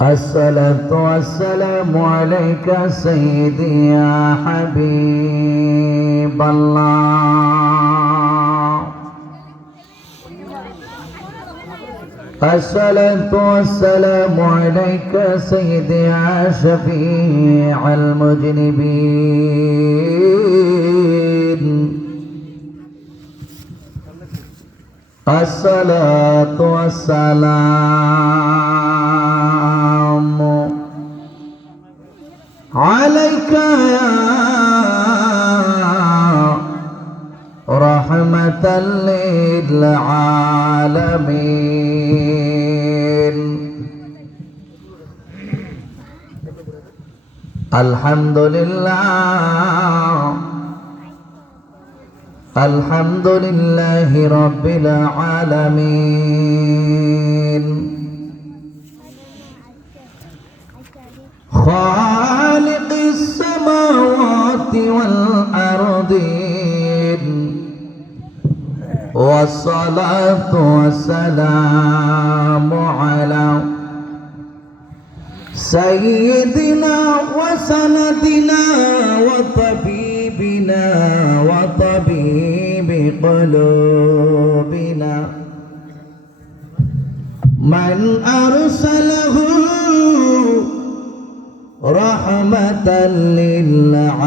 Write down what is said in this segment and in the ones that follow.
الصلاة والسلام عليك سيدي يا حبيب الله. الصلاة والسلام عليك سيدي يا شفيع المذنبين. الصلاة والسلام عليك يا رحمة للعالمين. الحمد لله الحمد لله رب العالمين خالق السماوات والأرضين، والصلاة والسلام على سيدنا وسندنا وطبيبنا وطبيب قلوبنا من أرسله رحمة للعالمين،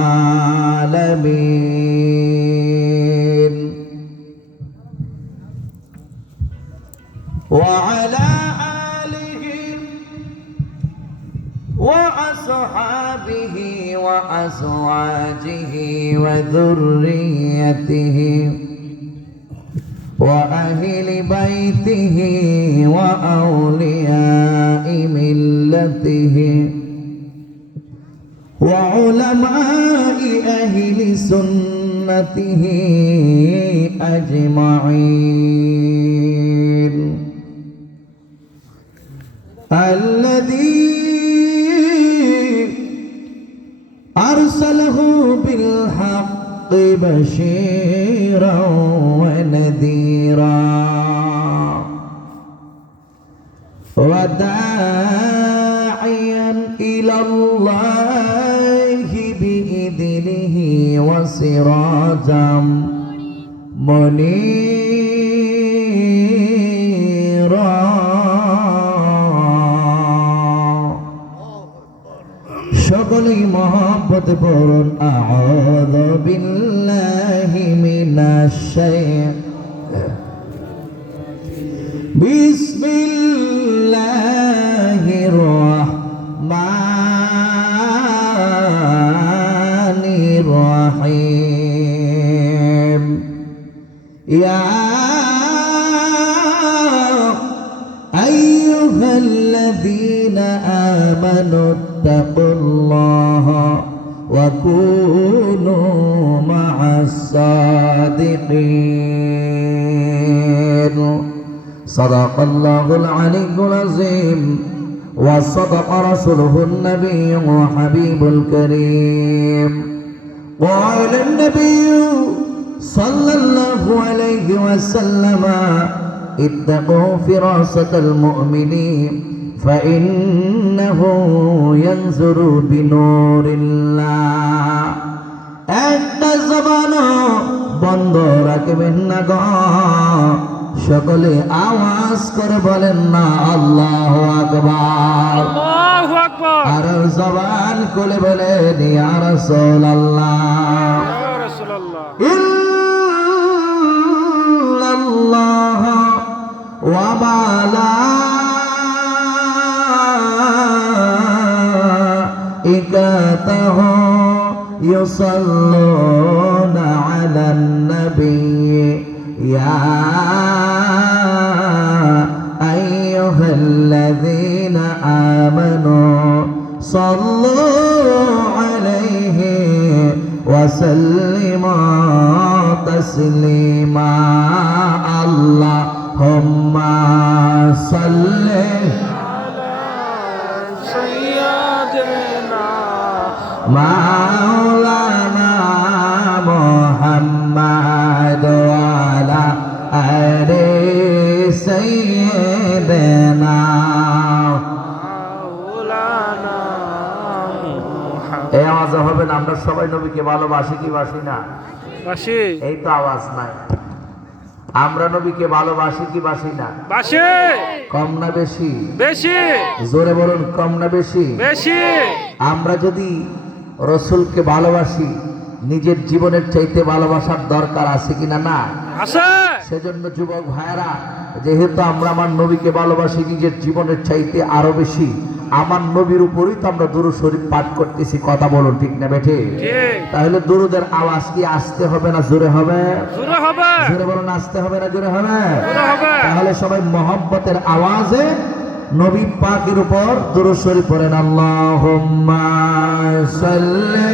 وعلى آله وأصحابه وأزواجه وذريته وأهل بيته وأولياء ملته وعلماء أهل سنته أجمعين. الذي أرسله بالحق بشيرا ونذيرا وداعيا إلى الله بإذنه وسراجا منيرا. সকলেই মহব্বত পড়ুন আউযু বিল্লাহি মিনাশ শাইতানির বিসমিল্লাহির রাহমানির রাহিম। ইয়া আইয়ুহাল্লাযীনা আমানু اتقوا الله وكونوا مع الصادقين. صدق الله العلي العظيم وصدق رسوله النبي وحبيب الكريم. قال النبي صلى الله عليه وسلم اتقوا فراسة المؤمنين فإنه ينظر بنور الله. একটা জবানও বন্ধ রাখবেন না গো, সকলে আওয়াজ করে বলেন না আল্লাহু আকবার। আল্লাহু আকবার। আর জবান খুলে বলেন ইয়া রাসূলুল্লাহ ইয়া রাসূলুল্লাহ ইল্লাল্লাহ ওয়া ملائكته يصلون على النبي يا أيها الذين آمنوا صلوا عليه وسلموا تسليما. اللهم صل مولانا محمد وعلى آل سيدنا আমরা সবাই নবীকে ভালোবাসি কি বাসি না? বাসি এই তো আওয়াজ নাই। আমরা নবীকে ভালোবাসি কি বাসি না? বাসি কম না বেশি? বেশি জোরে বলুন, কম না বেশি? বেশি। আমরা যদি রসুলকে ভালোবাসি, নিজের জীবনের চাইতে ভালোবাসার দরকার আছে কিনা? না আছে। সেজন্য যুবক ভাইরা, যেহেতু আমরা আমার নবীকে ভালোবাসি নিজের জীবনের চাইতে আরো বেশি, আমার নবীর উপরই তো আমরা দুরূদ শরীফ পাঠ করতেছি। কথা বলুন, ঠিক না বেঠে? ঠিক। তাহলে দুরূদের আওয়াজ কি আসতে হবে না জোরে হবে? জোরে হবে। জোরে বলুন, আসতে হবে না জোরে হবে? জোরে হবে। তাহলে সবাই মহব্বতের আওয়াজে নবী পাকের উপর দুরূদ শরীফ পড়েন। আল্লাহুম্মা সাল্লি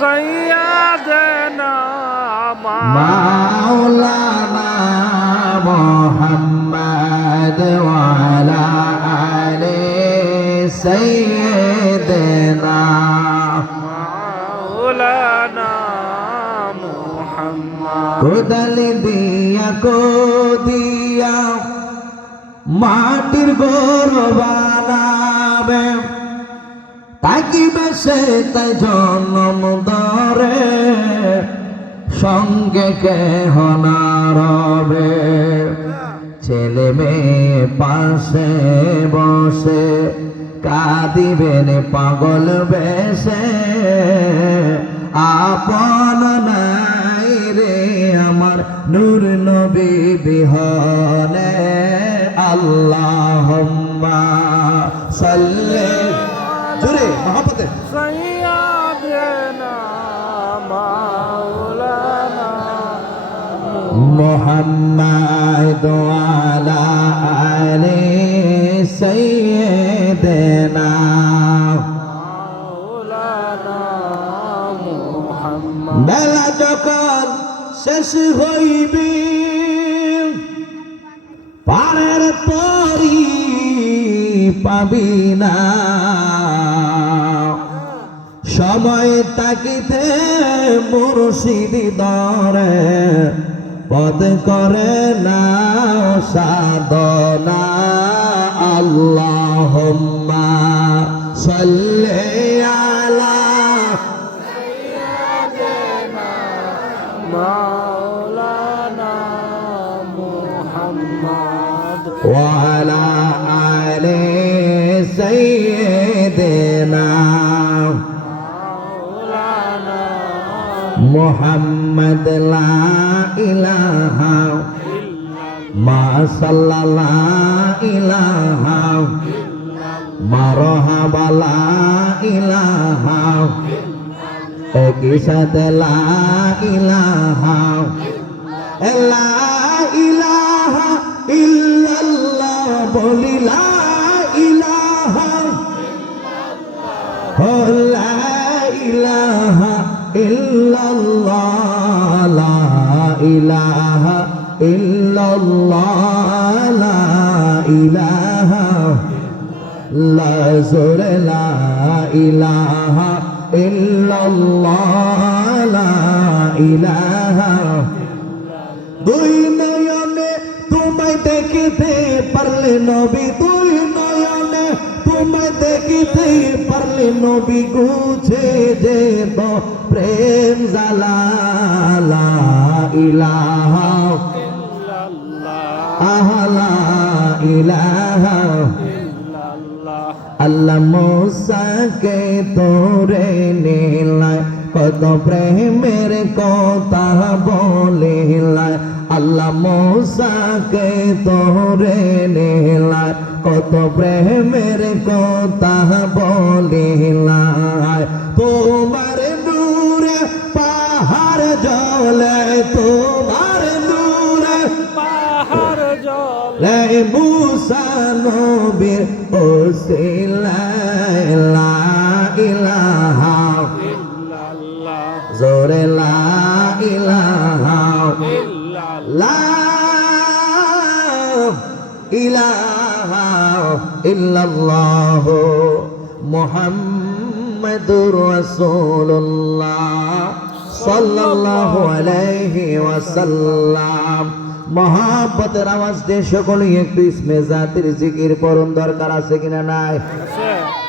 সাইয়্যিদানা মাওলানা মুহাম্মদ ওয়া আলা আলি সাইয়্যিদিনা মাওলানা মুহাম্মদ। কোদাল দিয়া মাটির ঘর বানাবে, তাকিবে সে তাই জন্ম ধরে, সঙ্গে কেহ না রবে। ছেলে মেয়ে পাশে বসে কাঁদিবেন পাগল বেশে, আপন নাই রে আমার নূর নবী বিহনে। আল্লাহুম্মা সাল্লি, জোরে মহব্বতে, সাইয়্যিদানা মাওলানা মুহাম্মদ ওয়া আলা আলি সাইয়্যিদিনা মাওলানা মুহাম্মদ। বেলা যখন শেষ হইবে, পারের পরি পাবি না, সময় তাকিতে মুর্শিদ দরে, পদ করে না সাধনা। আল্লাহুম্মা সাল্লি আলা মাওলানা মুহাম্মদ ওয়া আলা আলি সাইয়্যিদিনা মাওলানা মুহাম্মদ। লা ইলাহা মা সাল্লা ইলাহা মারহাবা, লা ইলাহা একই সাথে লা ইলাহা, লা ইলাহা ইল্লাল্লাহ বলি, লা ইলাহা লা ইলাহা ইল্লাল্লাহ, লা ইলাহা ইল্লাল্লাহ, লা ইলাহা লা জোরে লা ইলাহা ইল্লাল্লাহ, লা ইলাহা। দুই নয়নে তোমায় দেখিতে পারলে নবী, দুই নয়নে তোমায় দেখিতে পারলে নবী, গুছে যেত প্রেম জালা। লা ইলাহা লা ইলাহা আল্লাহ। মুসাকে তোরে নীলায় কত প্রেমের কথা বলিলায়, আল্লাহ মুসাকে তোরে নীলায় কত প্রেমের কথা বলিলায়। তোমার নূরে পাহাড় জ্বলে, তোমার নূরে পাহাড় জলে মুসা নবীর ওসিলায়, লা ইলাহা ইল্লাল্লাহ জোরে লা ইলাহা লা ইলাহা ইল্লাল্লাহ মুহাম্মাদুর রাসূলুল্লাহ সাল্লাল্লাহু আলাইহি ওয়াসাল্লাম। মহাব্বতের আওয়াজ দিয়ে সকলেই একটু ইসমে জাতির জিকির পড়ুন, দরকার আছে কিনা নাই?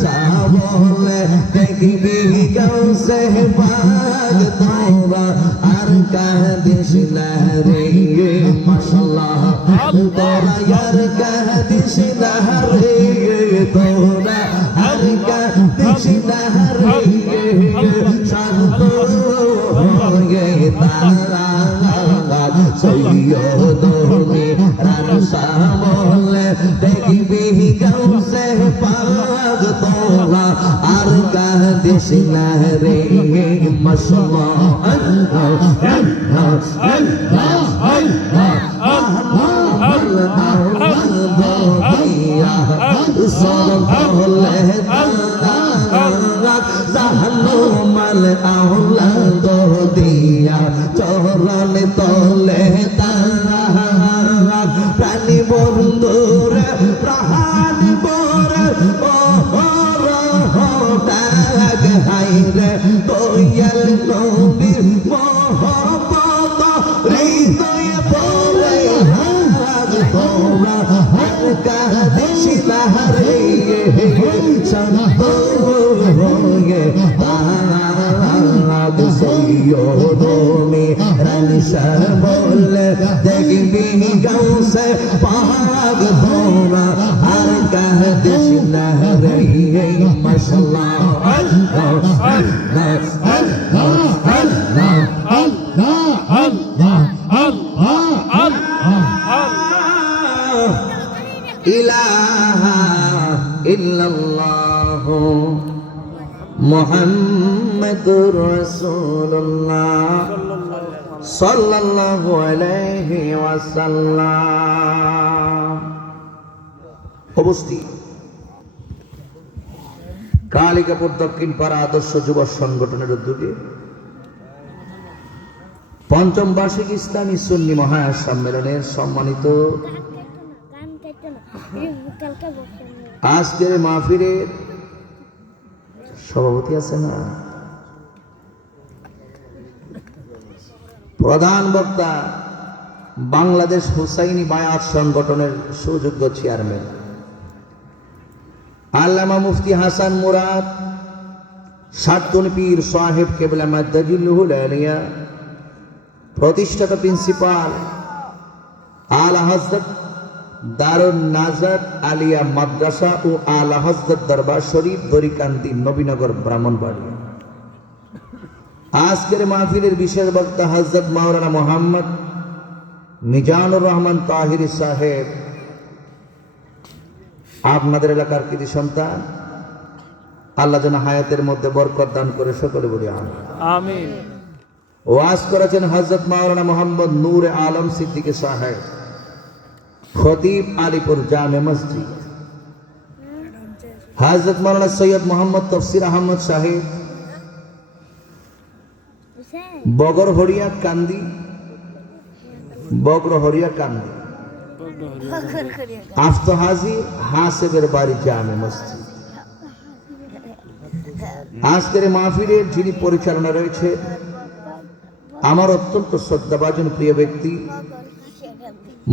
সাবলে দেখবি গাউসে পাক তোরা আর কাঁদিস না রে মাশাআল্লাহ তোরা আর কাঁদিস না রে তোরা আর কাঁদিস না রে শান্ত হয়ে তারা সৈয়দ রান সামলে দেখবি গাউসে পাক তোরা আর কাঁদিস না রে মাশাআল্লাহ চরণ তলে প্রাণী বন্ধুরে প্রাণ বরে হাইরে দয়াল নবীর মহব্বত হৃদয় পড়ে হাজ তোরা হর কাদিস না রে শান্ত হয়ে আগ সৈয়দ মেহরান বলে দেখবি গাউসে পাক তোরা হর কাদিস না রে মাশাআল্লাহ ইলাহা ইল্লাল্লাহ মুহাম্মাদুর রাসূলুল্লাহ সাল্লাল্লাহু আলাইহি ওয়াসাল্লাম। উপস্থিত কালিকাপুর দক্ষিণ পাড়া আদর্শ যুব সংগঠনের উদ্যোগে পঞ্চম বার্ষিক ইসলামী সুন্নি মহা সম্মেলনের সম্মানিত আজকের মাহফিলের সভাপতি আছে না, প্রধান বক্তা বাংলাদেশ হুসাইনি বায়াত সংগঠনের সুযোগ্য চেয়ারম্যান আল্লামা মুফতি হাসান মুরাদ সাততুন পীর সাহেব কেবলা মাদ্দাজিল্লুহুল আলিয়া, প্রতিষ্ঠাতা প্রিন্সিপাল আলা হযরত দারুন নাজাত আলিয়া মাদ্রাসা ও আলা হযরত দরবার শরীফ দরিকান্দি নবীনগর ব্রাহ্মণবাড়িয়া। আজকের মাহফিলের বিশেষ বক্তা হযরত মাওলানা মোহাম্মদ মিজানুর রহমান তাহিরি সাহেব, আপনাদের এলাকার কৃতি সন্তান, আল্লাহ যেন হায়াতের মধ্যে বরকত দান করে সকলে বলি আমিন। ওয়াজ করেছেন হযরত মাওলানা মোহাম্মদ নূরে আলম সিদ্দিকী সাহেব, খতিব আলীপুর জামে মসজিদ। হযরত মাওলানা সৈয়দ মোহাম্মদ তফসির আহমদ সাহেব, বগরহরিয়া কান্দি, বগরহরিয়া কান্দি, আফত হাজির হাসেবের বাড়ি জামে মসজিদ। আজকের মাহফিলের যিনি পরিচালনা রয়েছে আমার অত্যন্ত শ্রদ্ধাভাজন প্রিয় ব্যক্তি,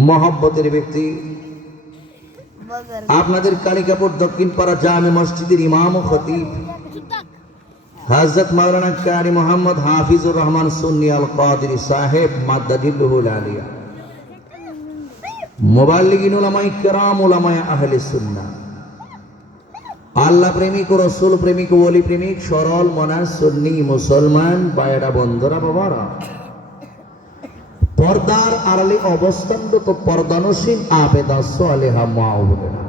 মহব্বতের ব্যক্তি, আপনাদের কালিকাপুর দক্ষিণ পাড়া জামে মসজিদের ইমাম ও খতিব হযরত মাওলানা কারি মোহাম্মদ হাফিজুর রহমান সুন্নি আল কাদেরী সাহেব মাদ্দাজিল্লুহুল আলিয়া, মুবাল্লিগিন উলামায়ে কিরাম, উলামায়ে আহলে সুন্নাহ, আল্লাহ প্রেমিক ও রাসূল প্রেমিক ও ওলি প্রেমিক সরল মনা সুন্নি মুসলমান ভাইয়েরা, বন্ধুরা, বাবারা, পর্দার আড়ালে অবস্থানরত পর্দানসীন আবেদা সালেহা মা ও বোনেরা,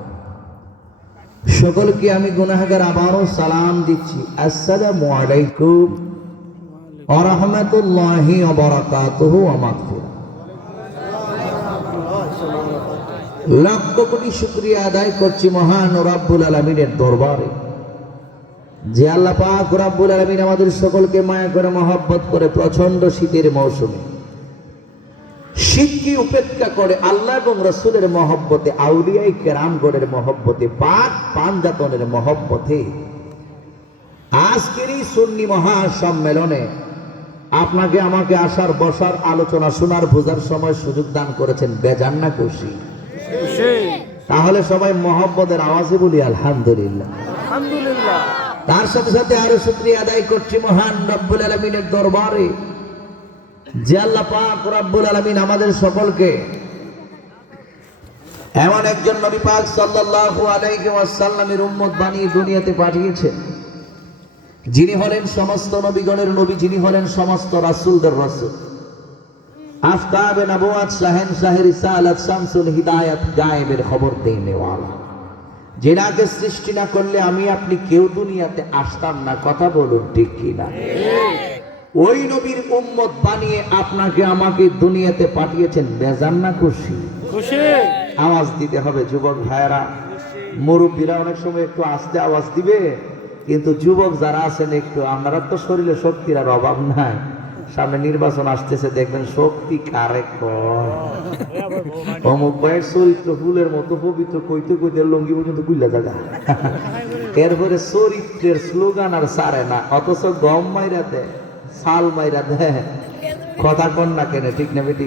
সকলকে আমি গুনাহগার আবারও সালাম দিচ্ছি। আসসালামু আলাইকুম ওয়া রাহমাতুল্লাহি ওয়া বারাকাতুহু ওয়া মাগফিরাহ। লক্ষ কোটি শুকরিয়া আদায় করছি মহান রব্বুল আলামিনের দরবারে, যে আল্লাহ পাক রব্বুল আলামিন আমাদের সকলকে মায়া করে মহব্বত করে প্রচন্ড শীতের মৌসুমে শীতকে উপেক্ষা করে আল্লাহ এবং রসুলের মহব্বতে, আউলিয়ায়ে কেরামগণের মহব্বতে, পাক পাঞ্জাতনের মহব্বতে আজকের এই সুন্নি মহা সম্মেলনে আপনাকে আমাকে আসার, বসার, আলোচনা শোনার, বোঝার সময় সুযোগ দান করেছেন। বেজান না খুশি? তাহলে সবাই মহব্বতের আওয়াজে বলি আলহামদুলিল্লাহ। আলহামদুলিল্লাহ। তার সাথে সাথে আরো শুকরিয়া আদায় করছি মহান রব্বুল আলামিনের দরবারে যে আল্লাহ পাক রব্বুল আলামিন আমাদের সকলকে এমন একজন নবী পাক সাল্লাল্লাহু আলাইহি ওয়াসাল্লামের উম্মত বানিয়ে দুনিয়াতে পাঠিয়েছেন, যিনি হলেন সমস্ত নবীগণের নবী, যিনি হলেন সমস্ত রাসূলদের রাসূল, আফতাবে নবুয়াত, শাহেনশাহ রিসালাত, শামসুল হিদায়াত, গায়েবের খবর দেনেওয়ালা, যেনাকে সৃষ্টি না করলে আমি আপনি কেউ দুনিয়াতে আসতাম না। কথা বলুন ঠিক কি না? ওই নবীর উম্মত বানিয়ে আপনাকে আমাকে দুনিয়াতে পাঠিয়েছেন। বেজান না খুশি? খুশি। আওয়াজ দিতে হবে যুবক ভাইয়েরা। মুরব্বীরা অনেক সময় একটু আস্তে আওয়াজ দিবে, কিন্তু যুবক যারা আছেন একটু, আপনারা তো শরীরে শক্তির আর অভাব নাই। সামনে নির্বাচন আসতেছে, দেখবেন শক্তি কারে কয়। অমুক ভাইয়ের চরিত্র ফুলের মতো পবিত্র, কইতে কইতে লঙ্গি পর্যন্ত কুইলা জায়গা। এরপরে চরিত্রের স্লোগান আর সারে না, অথচ গম মাইরা দেয়, সাল মাইরা দেয়। কথা কন না কেন? ঠিক না বেটি?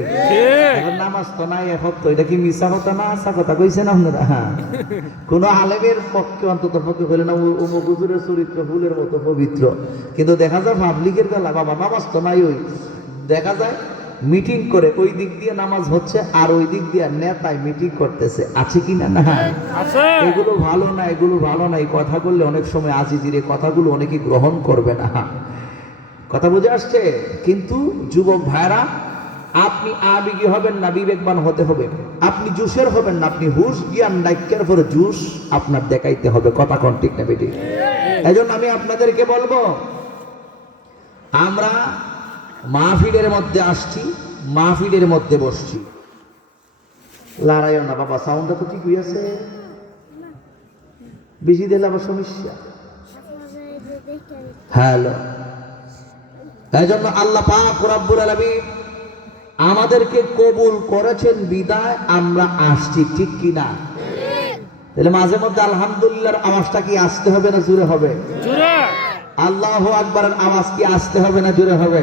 এখন নামাজ তো নাই, এখন তো এটা কি মিশা কথা না আসা কথা কইছেন আপনারা? হ্যাঁ, কোন আলেমের পক্ষে অন্তত পক্ষে হলে না অমুক হুজুরের চরিত্র ফুলের মতো পবিত্র, কিন্তু দেখা যায় পাবলিকের বেলা বাবা নামাজ তো নাই। ওই দেখা যায় মিটিং করে ওই দিক দিয়ে নামাজ হচ্ছে, আর ওই দিক দিয়ে নেতায় মিটিং করতেছে। আছে কি না? না, এগুলো ভালো না, এগুলো ভালো না। এই কথা বললে অনেক সময় আজিজির কথাগুলো অনেকে গ্রহণ করবে না। কথা বুঝে আসছে? কিন্তু যুবক ভাইরা, আপনি আবেগী হবেন না, বিবেকবান হতে হবে। আপনি জুসের হবেন না, আপনি হুশ জ্ঞান নাইকের পরে জুস আপনার দেখাইতে হবে। কথা কোন ঠিক না বেটি? এজন্য আমি আপনাদেরকে বলবো, আমরা মাহফিলের মধ্যে আসছি, মাহফিলের মধ্যে বসছি। লড়াইও না বাবা, সাউন্ডটা তো ঠিক হইয়াছে, বেশি দিলে আবার সমস্যা। হ্যালো, এই জন্য আল্লাহ পাক রব্বুল আলামিন আমাদেরকে কবুল করেছেন বিদায় আমরা আসছি। ঠিক কি না? তাহলে মাঝে মধ্যে আলহামদুলিল্লাহর আওয়াজটা কি আসতে হবে না জোরে হবে? আল্লাহু আকবারের আওয়াজ কি আসতে হবে না জোরে হবে?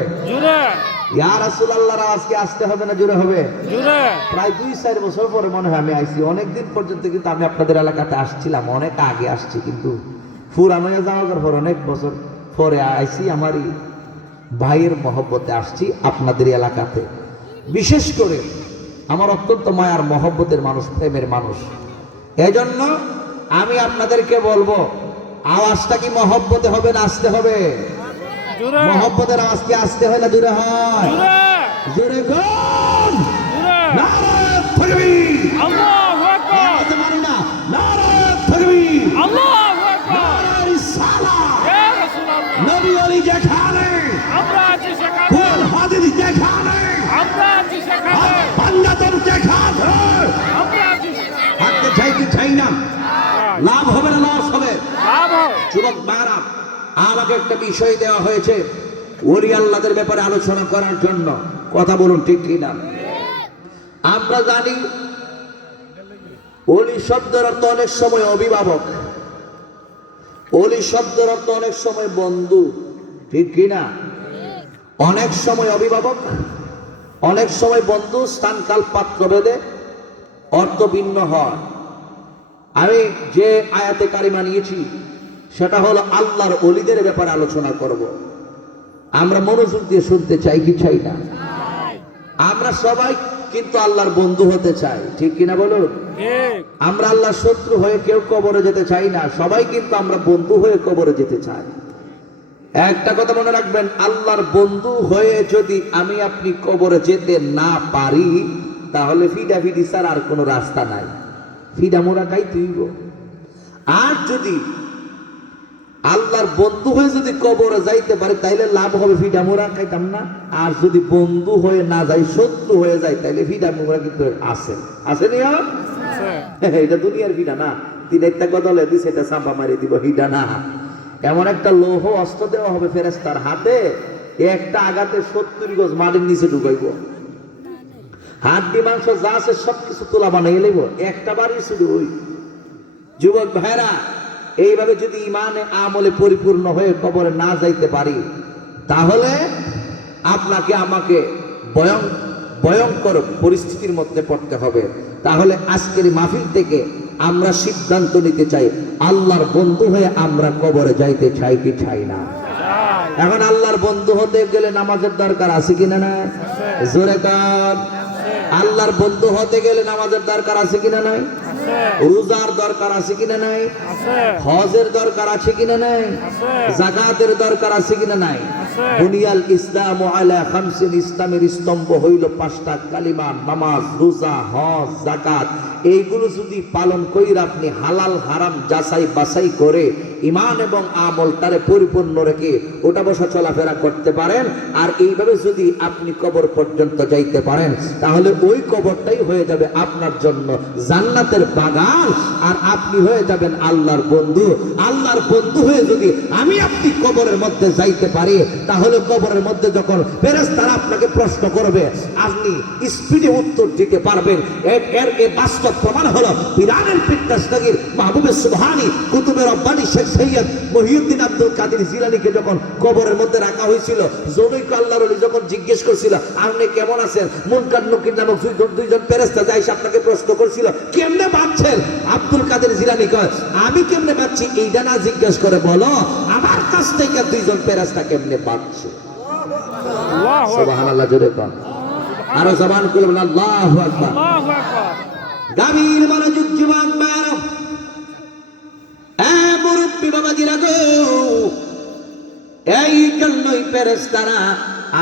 ইয়া রাসূলুল্লাহর আওয়াজ কি আসতে হবে না জোরে হবে? প্রায় 2-4 বছর পরে মনে হয় আমি আইছি। অনেকদিন পর্যন্ত কিন্তু আমি আপনাদের এলাকাতে আসছিলাম, অনেক আগে আসছি, কিন্তু পুরানো যাওয়ার পর অনেক বছর পরে আইছি। আমারই ভাইয়ের মহব্বতে আসছি আপনাদের এলাকাতে। বিশেষ করে আমার অত্যন্ত মায়ার মহব্বতের মানুষ, প্রেমের মানুষ। এজন্য আমি আপনাদেরকে বলবো, আওয়াজটা কি মহব্বতে হবে না আসতে হবে? মহব্বতের আওয়াজ কি আসতে হয় না জোরে হয়? জোরে কোন? নারে তাকবীর! আল্লাহু আকবার! মানি না, নারে তাকবীর! আল্লাহু আকবার! নারে রিসালাত! ইয়া রাসূলুল্লাহ! নবী ওলি যেখানে আমরা আছি সেখানে, কোন হাদিস যেখানে আমরা আছি সেখানে, বান্দাতন যেখানে আমরা আছি সেখানে। হাতে চাইতে চাই না, লাভ হবে না লস হবে? লাভ হবে। যুবক ভাইরা, আমাকে একটা বিষয় দেওয়া হয়েছে ওলি আল্লাহদের ব্যাপারে আলোচনা করার জন্য। কথা বলুন ঠিক কি না? আমরা জানি ওলি শব্দের অর্থ অনেক সময় অভিভাবক, ওলি শব্দের অর্থ অনেক সময় বন্ধু। ঠিক কি না? অনেক সময় অভিভাবক, অনেক সময় বন্ধু। স্থান কাল পাত্র ভেদে অর্থ ভিন্ন হয়। আমি যে আয়াতে কারিমা নিয়েছি সেটা হলো আল্লাহর ওলিদের ব্যাপারে আলোচনা করব। আমরা মনোযোগ দিয়ে শুনতে চাই কি চাই না? আমরা সবাই কিন্তু আল্লাহর বন্ধু হতে চাই। ঠিক কিনা বলুন? আমরা আল্লাহর শত্রু হয়ে কেউ কবরে যেতে চাই না, সবাই কিন্তু আমরা বন্ধু হয়ে কবরে যেতে চাই। একটা কথা মনে রাখবেন, আল্লাহর বন্ধু হয়ে যদি আমি আপনি কবরে যেতে না পারি, তাহলে ফিডাফিডি ছাড়া আর কোনো রাস্তা নাই। ফিডা মোরা খাইতে হইব। আর যদি আল্লাহর বন্ধু হয়ে যদি কবরে যাইতে পারে, তাইলে লাভ হবে, ফিডা মোরা খাইতাম না। আর যদি বন্ধু হয়ে না যাই, শত্রু হয়ে যায়, তাইলে ফিডা মোরা কিন্তু আছে। আছে নি? এটা দুনিয়ার ফিডা না, তিন একটা বদলে দিছে, এটা চাপা মারি দিব, হিডা না। এমন একটা লৌহ অস্ত্র দেওয়া হবে ফেরেশতার হাতে, একটা আঘাতে 70 গজ মাটির নিচে ঢুকাইব। হাড্ডি মাংস যা আছে সবকিছু তোলা বানাই লইব, একটা বাড়ি শুধু ওই। যুবক ভাইরা, এইভাবে যদি ইমানে আমলে পরিপূর্ণ হয়ে কবরে না যাইতে পারি, তাহলে আপনাকে আমাকে ভয়ঙ্কর পরিস্থিতির মধ্যে পড়তে হবে। তাহলে আজকের মাহফিল থেকে আমরা সিদ্ধান্ত নিতে চাই আল্লাহর বন্ধু হয়ে আমরা কবরে যাইতে চাই কি চাই না? এখন আল্লাহর বন্ধু হতে গেলে নামাজের দরকার আছে কিনা নাই? জোরে কান। আল্লাহর বন্ধু হতে গেলে নামাজের দরকার আছে কিনা নাই? রোজার দরকার আছে কিনা নাই? হজের দরকার আছে কিনা নাই? যাকাতের দরকার আছে কিনা নাই? বুনিয়াল ইসলাম আলা খামসিন, ইসলামের স্তম্ভ হইল পাঁচটা, কালিমা, নামাজ, রোজা, হজ, যাকাত। এইগুলো যদি পালন কইরা আপনি হালাল হারাম যাচাই বাছাই করে ঈমান এবং আমলটারে পরিপূর্ণ রেখে ওটা বসা চলাফেরা করতে পারেন, আর এইভাবে যদি আপনি কবর পর্যন্ত যাইতে পারেন, তাহলে ওই কবরটাই হয়ে যাবে আপনার জন্য জান্নাতের বাগান, আর আপনি হয়ে যাবেন আল্লাহর বন্ধু। আল্লাহর বন্ধু হয়ে যদি আমি আপনি কবরের মধ্যে যাইতে পারি, তাহলে কবরের মধ্যে যখন ফেরেশতারা আপনাকে প্রশ্ন করবে, আপনি স্পিডে উত্তর দিতে পারবেন। এর বাস্তব প্রমাণ হলো পিরানের পিত্তাস্তাগীর মাহবুবে সুবহানী কুতুবে রব্বানী শেখ সৈয়দ মহিউদ্দিন আব্দুল কাদের জিলানীকে যখন কবরের মধ্যে রাখা হয়েছিল, জনৈক আল্লাহর ওলি যখন জিজ্ঞেস করছিল আপনি কেমন আছেন, মুনকার নকির নামক দুইজন ফেরেশতা যাইসে আপনাকে প্রশ্ন করছিল কেমনে বাঁচছেন, আব্দুল কাদের জিলানী কয় আমি কেমনে বাঁচছি এইটা না জিজ্ঞেস করে বলো আমার কাছ থেকে দুইজন ফেরেশতা কেমনে বাঁচছে। সুবহানাল্লাহ, জোরে কোন, আরো জবান খুলে বলেন আল্লাহু আকবার। গাভীর মনোযোগ যুবক ভাইরা, মুরব্বী বাবাজিরা গো, এই জন্যই ফেরেশতারা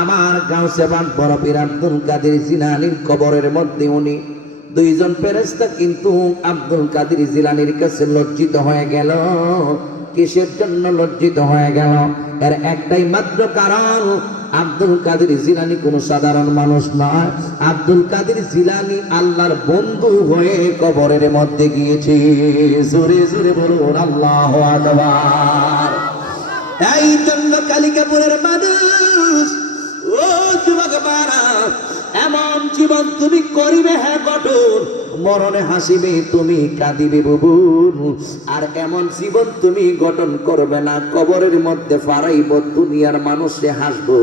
আমার গাউসে বাগ বড় পীর আব্দুল কাদের জিলানীর কবরের মধ্যে উনি দুইজন ফেরেশতা কিন্তু আব্দুল কাদের জিলানীর কাছে লজ্জিত হয়ে গেল। কিসের জন্য লজ্জিত হয়ে গেল? এর একটাই মাত্র কারণ, আব্দুল কাদের জিলানী কোনো সাধারণ মানুষ নয়। আব্দুল কাদের জিলানী আল্লাহর বন্ধু হয়ে কবরের মধ্যে গিয়েছে। জোরে জোরে বলুন আল্লাহু আকবার। এই জন্য কালিকাপুরের মানুষ, ও যুবক বারা, এমন জীবন তুমি করিবে হ্যাঁ গঠন, মরণে হাসিবে তুমি কাঁদিবে বুবুন। আর এমন জীবন তুমি গঠন করবে না, কবরের মধ্যে ফারাইব দুনিয়ার মানুষে হাসবো।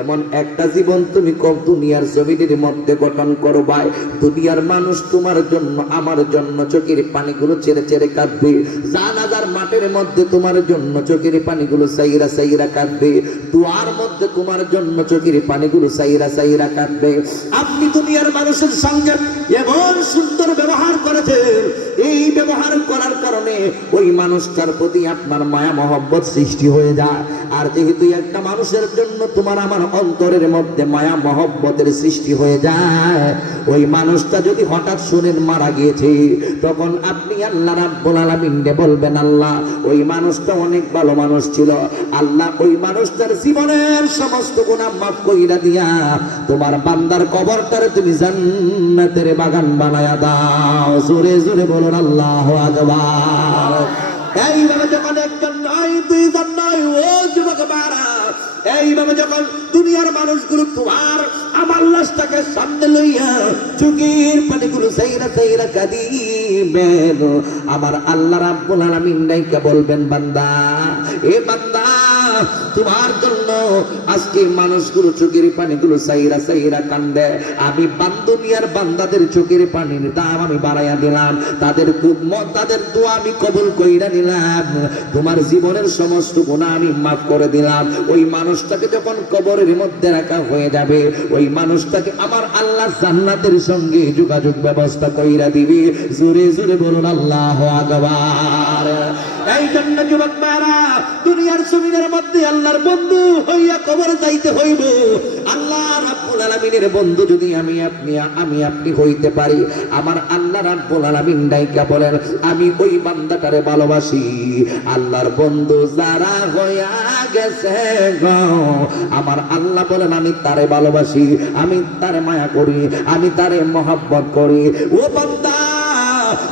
এমন একটা জীবন তুমি দুনিয়ার জমিনের মধ্যে গঠন করবা, দুনিয়ার মানুষ তোমার জন্য আমার জন্য চোখের পানিগুলো ছেড়ে ছেড়ে কাঁদবে। জানাজার মাঠের মধ্যে তোমার জন্য চোখের পানিগুলো সাইরা সাইরা কাঁদবে। দুয়ার মধ্যে তোমার জন্য চোখের পানিগুলো সাইরা সাইরা কাঁদবে। আপনি দুনিয়ার মানুষের সঙ্গে এমন সুন্দর ব্যবহার করেছেন, এই ব্যবহার করার কারণে ওই মানুষটার প্রতি আপনার মায়া মহব্বত সৃষ্টি হয়ে যায়। আর যেহেতু একটা মানুষের জন্য তোমার আমার অন্তরের মধ্যে মায়া মহব্বতের সৃষ্টি হয়ে যায়, ওই মানুষটা যদি হঠাৎ শুনেন মারা গিয়েছে, তখন আপনি আল্লাহ রাব্বুল আলামিনকে বলবেন আল্লাহ ওই মানুষটা অনেক ভালো মানুষ ছিল, আল্লাহ ওই মানুষটার জীবনের সমস্ত গুনাহ মাফ কইরা দিয়া তোমার বান্দার কবরটারে তুমি জান্নাতের বাগান বানায়া দাও। জোরে জোরে বলুন আল্লাহু আকবার। এইভাবে যখন একজন নয় দুইজন নয়, ও যুবক বারা, এইভাবে যখন দুনিয়ার মানুষগুলো তোমার আমার লাশটাকে সামনে লইয়া চোখের পানিগুলো সাইরা সাইরা কাঁদিবেন, আমার আল্লাহ রাব্বুল আলামিন নাইকা বলবেন বান্দা, এ বান্দা তোমার জন্য আজকে মানুষগুলো চোখের পানিগুলো সাইরা সাইরা কান্দে, আমি দুনিয়ার বান্দাদের চোখের পানির দাম আমি বাড়াইয়া দিলাম, তাদের দোয়া আমি কবুল কইরা নিলাম, তোমার জীবনের সমস্ত গুনাহ আমি মাফ করে দিলাম। ওই মানুষটাকে যখন কবরের মধ্যে রাখা হয়ে যাবে, ওই মানুষটাকে আমার আল্লাহ জান্নাতের সঙ্গে যোগাযোগ ব্যবস্থা কইরা দিবি। জোরে জোরে বলুন আল্লাহু আকবার। এই জন্য যুবক বারা, দুনিয়ার জমিনের মধ্যে আল্লাহর বন্ধু হইয়া কবরে যাইতে হইব। আল্লাহ রাব্বুল আলামিনের বন্ধু যদি আমি আপনি হইতে পারি, আমার আল্লাহ রাব্বুল আলামিন ডাইকা বলেন আমি ওই বান্দাটারে ভালোবাসি। আল্লাহর বন্ধু যারা হইয়া গেছে গো, আমার আল্লাহ বলেন আমি তারে ভালোবাসি, আমি তারে মায়া করি, আমি তারে মহব্বত করি। ও বান্দা,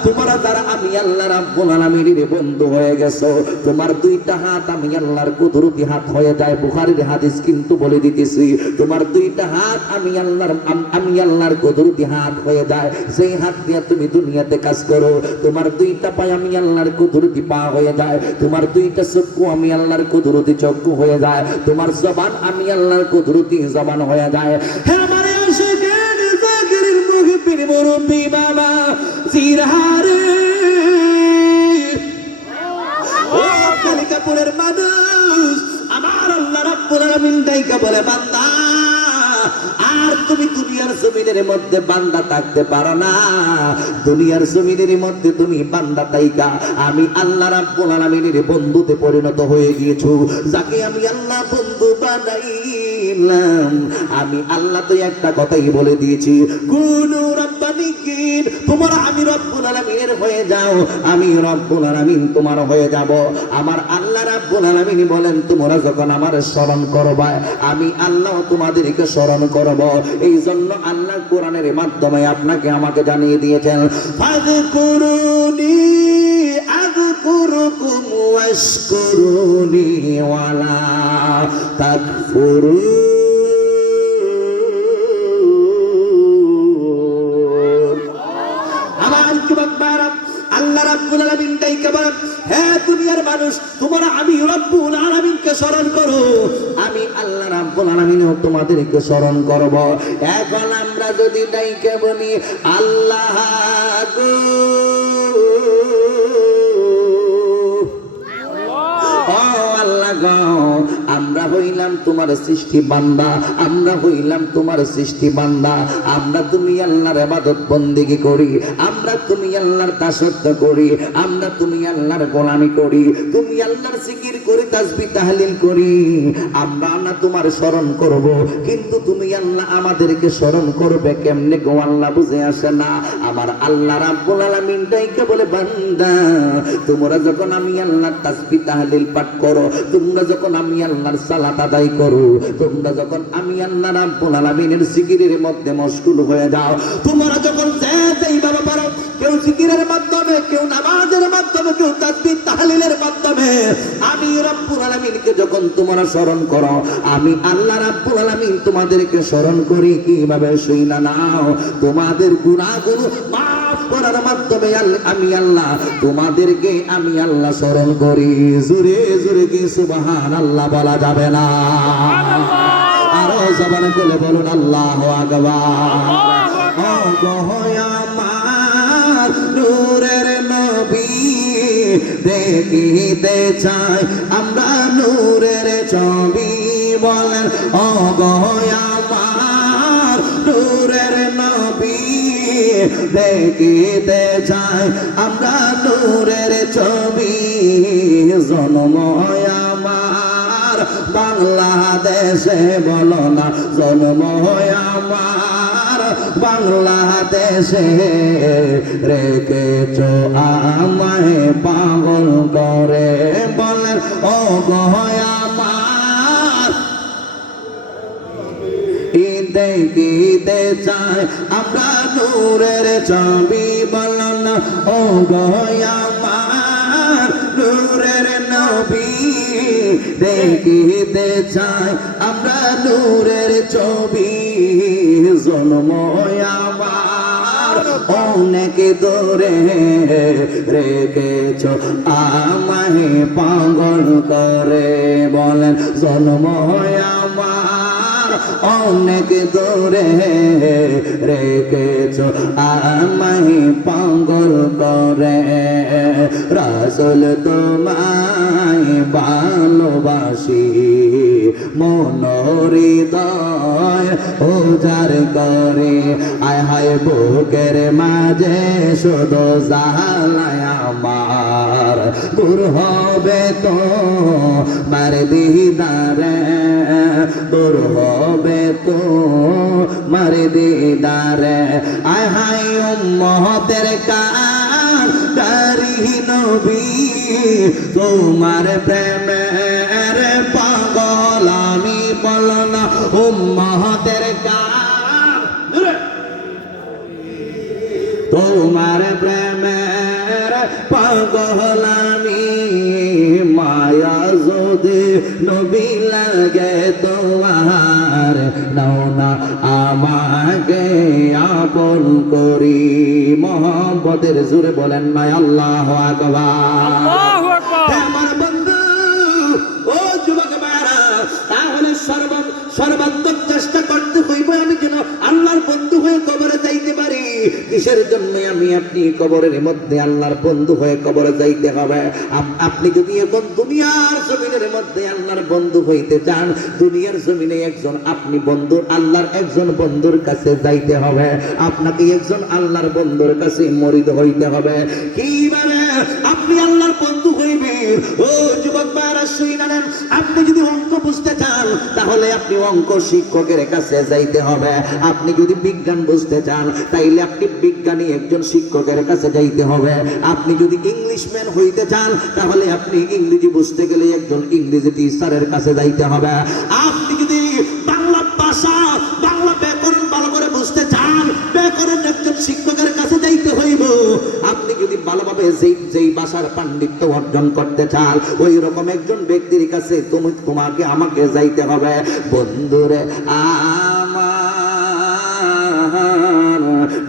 তোমরা যারা আমি আল্লাহ রাব্বুল আলামিনের বন্ধু হয়ে গেছো, তোমার দুইটা হাত আমি আল্লাহর কুদরতি হাত হয়ে যায়। বুখারীর হাদিস কিন্তু বলে দিতেছি, তোমার দুইটা হাত আমি আল্লাহর কুদরতি হাত হয়ে যায়। সেই হাত দিয়ে তুমি দুনিয়াতে কাজ করো। তোমার দুইটা পায়ে আমি আল্লাহর কুদরতি পা হয়ে যায়। তোমার দুইটা চক্ষু আমি আল্লাহর কুদরতি চক্ষু হয়ে যায়। তোমার জবান আমি আল্লাহর কুদরতি জবান হয়ে যায়। হে আমার আশিকান জাকিরিল মুহিব্বিন মুরব্বি বাবা জিরহারে, মির্জাপুরের মানুষ আমার আল্লাহ রাব্বুল আলামিন ডাইকা বলে বান্দা আর তুমি দুনিয়ার জমিনের মধ্যে বান্দা থাকতে পারো না। দুনিয়ার জমিনের মধ্যে তুমি বান্দা তাইকা আমি আল্লাহ রাব্বুল আলামিনের বন্ধুতে পরিণত হয়ে গিয়েছো। যাকে আমি আল্লাহ বন্ধু বানাইলাম, আমি আল্লাহ তো একটা কথাই বলে দিয়েছি, কুনু রাব্বানিকিন, তোমরা আমি রব্বুল আলামিনের হয়ে যাও, আমি রব্বুল আলামিন তোমার হয়ে যাব। আমার আল্লাহ রাব্বুল আলামিন বলেন তোমরা যখন আমার স্মরণ করবা আমি আল্লাহ তোমাদেরকে স্মরণ করব। এই জন্য আল্লাহ কোরআনের মাধ্যমে আপনাকে আমাকে জানিয়ে দিয়েছেন, ফাযকুরুনি আযকুরুকুম ওয়াশকুরুনি ওয়ালা তাকফুরুন। আমার যুবক ভাইরা, আল্লাহ রাব্বুল আলামিন ডাইকা বলেন, হে দুনিয়ার মানুষ তোমরা আমি রব্বুল আলামিনকে স্মরণ করো, আমি আল্লাহ রাব্বুল আলামিনও তোমাদেরকে স্মরণ করব। এখন আমরা যদি ডাইকা বলি আল্লাহ গো, ও আল্লাহ গো, আমরা হইলাম তোমার সৃষ্টি বান্দা, আমরা হইলাম তোমার সৃষ্টি বান্দা, আমরা তুমি আল্লাহর ইবাদত বন্দেগী করি, আমরা তুমি আল্লাহর দাসত্ব করি, আমরা তুমি আল্লাহর গোলামি করি, তুমি আল্লাহর জিকির করি, তাসবিহ তাহলিল করি, আমরা না তোমার স্মরণ করব। কিন্তু তুমি আল্লাহ আমাদেরকে স্মরণ করবে কেমনে গো আল্লাহ বুঝে আসে না। আমার আল্লাহ রাব্বুল আলামিন ডাইকে বলে বান্দা তোমরা যখন আমি আল্লাহর তাসবিহ তাহলিল পাঠ করো, তোমরা যখন আমি আল্লাহর সালাত আদায় করো, তোমরা যখন আমি আল্লাহ রাব্বুল আলামিনের জিকিরের মধ্যে মশগুল হয়ে যাও, তোমরা যখন যেই বাবা পারো, কেউ জিকিরের মাধ্যমে, কেউ নামাজের মাধ্যমে, কেউ তাসবিহ তাহলিলের মাধ্যমে আমি রব্বুল আলামিনকে যখন তোমরা স্মরণ করো, আমি আল্লাহ রাব্বুল আলামিন তোমাদেরকে স্মরণ করি কিভাবে শুইনা নাও। তোমাদের গুনাহগুলো মাফ করার মাধ্যমে আমি আল্লাহ তোমাদেরকে আমি আল্লাহ স্মরণ করি। জোরে জোরে কি সুবহানাল্লাহ বলা যাবে না? আরো জবানে খুলে বলুন আল্লাহু আকবার। ও গো আমার নূরের নবী দেখিতে চাই আমরা নূরের ছবি, বলেন ও গো আমার নূরের নবী দেখিতে চাই আমরা নূরের ছবি। জন্ম আমার বাংলাদেশে, বলো না জন্ম আমার বাংলাদেশে, রেখেছ আমায় পাগল করে, বলেন ও গো আমার দেখিতে চাই আমরা নূরের ছবি, বলো না ও গো আমার নূরের নবী দেখিতে চাই আমরা নূরের ছবি। জন্ম আমার অনেক দূরে, রেখেছ আমায় পাগল করে, বলেন জন্ম আমার অনেক দূরে, রেখেছ আমায় পাগল করে। রাসূল তোমায় ভালোবাসি, মন হৃদয় উজাড় করে, আয় হায় বুকের মাঝে শুধু জ্বালায় আমার, দূর হবে তো মার দিদারে, দূর হবে তো মার দিদারে। আয় হায় উম্মতের কারি নবী, তোমার প্রেমের পাগল আমি, বলো না উম্মতের তোমার প্রেমের পাগল আমি, মায়া যদি নবী লাগে তোমার, নাও না আমাকে আপন করি। মোহাম্মদের জোরে বলেন না আল্লাহু আকবার। আল্লাহু আকবার। আমার বন্ধু ও যুবক ভাইরা, তাহলে সর্বাত্মক চেষ্টা করতে হইব আমি যেন আল্লাহর বন্ধু হয়ে কবরে যাইতে পারি। কিসের জন্য আমি আপনি কবরের মধ্যে আল্লাহর বন্ধু হয়ে কবরে যাইতে হবে? আপনি যদি এখন দুনিয়ার জমিনের মধ্যে আল্লাহর বন্ধু হইতে চান, দুনিয়ার জমিনে একজন আপনি বন্ধু আল্লাহর একজন বন্ধুর কাছে যাইতে হবে। আপনাকে একজন আল্লাহর বন্ধুর কাছে মরিদ হইতে হবে। কিভাবে আপনি আল্লাহর বন্ধু হইবেন? ও যুবক ভাইরা শুনেন, আপনি যদি অঙ্ক বুঝতে চান তাহলে আপনি অঙ্ক শিক্ষকের কাছে যাইতে হবে। আপনি যদি বিজ্ঞান বুঝতে চান তাইলে আপনি বিজ্ঞানী একজন শিক্ষকের কাছে যাইতে হবে। আপনি যদি ইংলিশম্যান হইতে চান তাহলে আপনি ইংরেজি বুঝতে গেলে একজন ইংরেজি টিচারের কাছে যাইতে হবে। আপনি যদি বাংলা ভাষা বাংলা ব্যাকরণ ভালো করে বুঝতে চান ব্যাকরণ একজন শিক্ষকের কাছে যাইতে হইব। আপনি যদি ভালোভাবে যেই ভাষার পাণ্ডিত্য অর্জন করতে চান ওই রকম একজন ব্যক্তির কাছে তোমাকে আমাকে যাইতে হবে। বন্ধুরে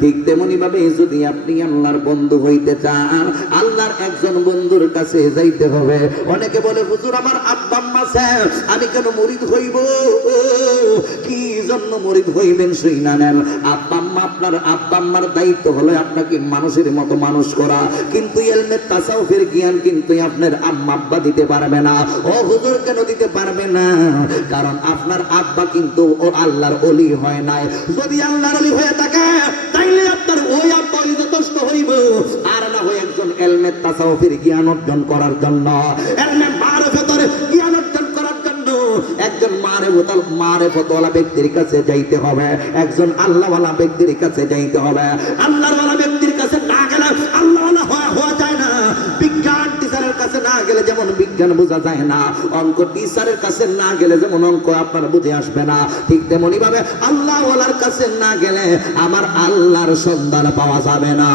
ঠিক তেমনি ভাবে যদি আপনি আল্লাহর বন্ধু হইতে চান আল্লাহর একজন বন্ধুর কাছে যাইতে হবে। অনেকে বলে হুজুর আমার আব্বা আম্মা আছে, আমি কেন মুরিদ হইব? কি জন্য মুরিদ হইবেন শুইনা নেন। আব্বা আম্মা আপনার আব্বা আম্মার দায়িত্ব হলো আপনাকে মানুষের মতো মানুষ করা, কিন্তু ইলমে তাসাউফের জ্ঞান কিন্তু আপনার আম্মা আব্বা দিতে পারবে না। ও হুজুর কেন দিতে পারবে না? কারণ আপনার আব্বা কিন্তু ও আল্লাহর ওলি হয় নাই। যদি আল্লাহর ওলি হয়ে থাকে তাইলে আপনার ওই আব্বাই যথেষ্ট হইব, আর না হয় একজন ইলমে তাসাউফের জ্ঞান অর্জন করার জন্য ইলমে মারিফাতের জ্ঞান অর্জন করার জন্য একজন মারিফাতওয়ালা ব্যক্তির কাছে যাইতে হবে, একজন আল্লাহওয়ালা ব্যক্তির কাছে যাইতে হবে। আল্লাহওয়ালা ব্যক্তির কাছে না গেলে আল্লাহওয়ালা হওয়া যায় না। বিজ্ঞান টিচারের কাছে না গেলে যেমন বিজ্ঞান বোঝা যায় না, অঙ্ক টিচারের কাছে না গেলে যেমন অঙ্ক আপনার বুঝে আসবে না, ঠিক তেমনি ভাবে আল্লাহওয়ালার কাছে না গেলে আমার আল্লাহর সন্ধান পাওয়া যাবে না।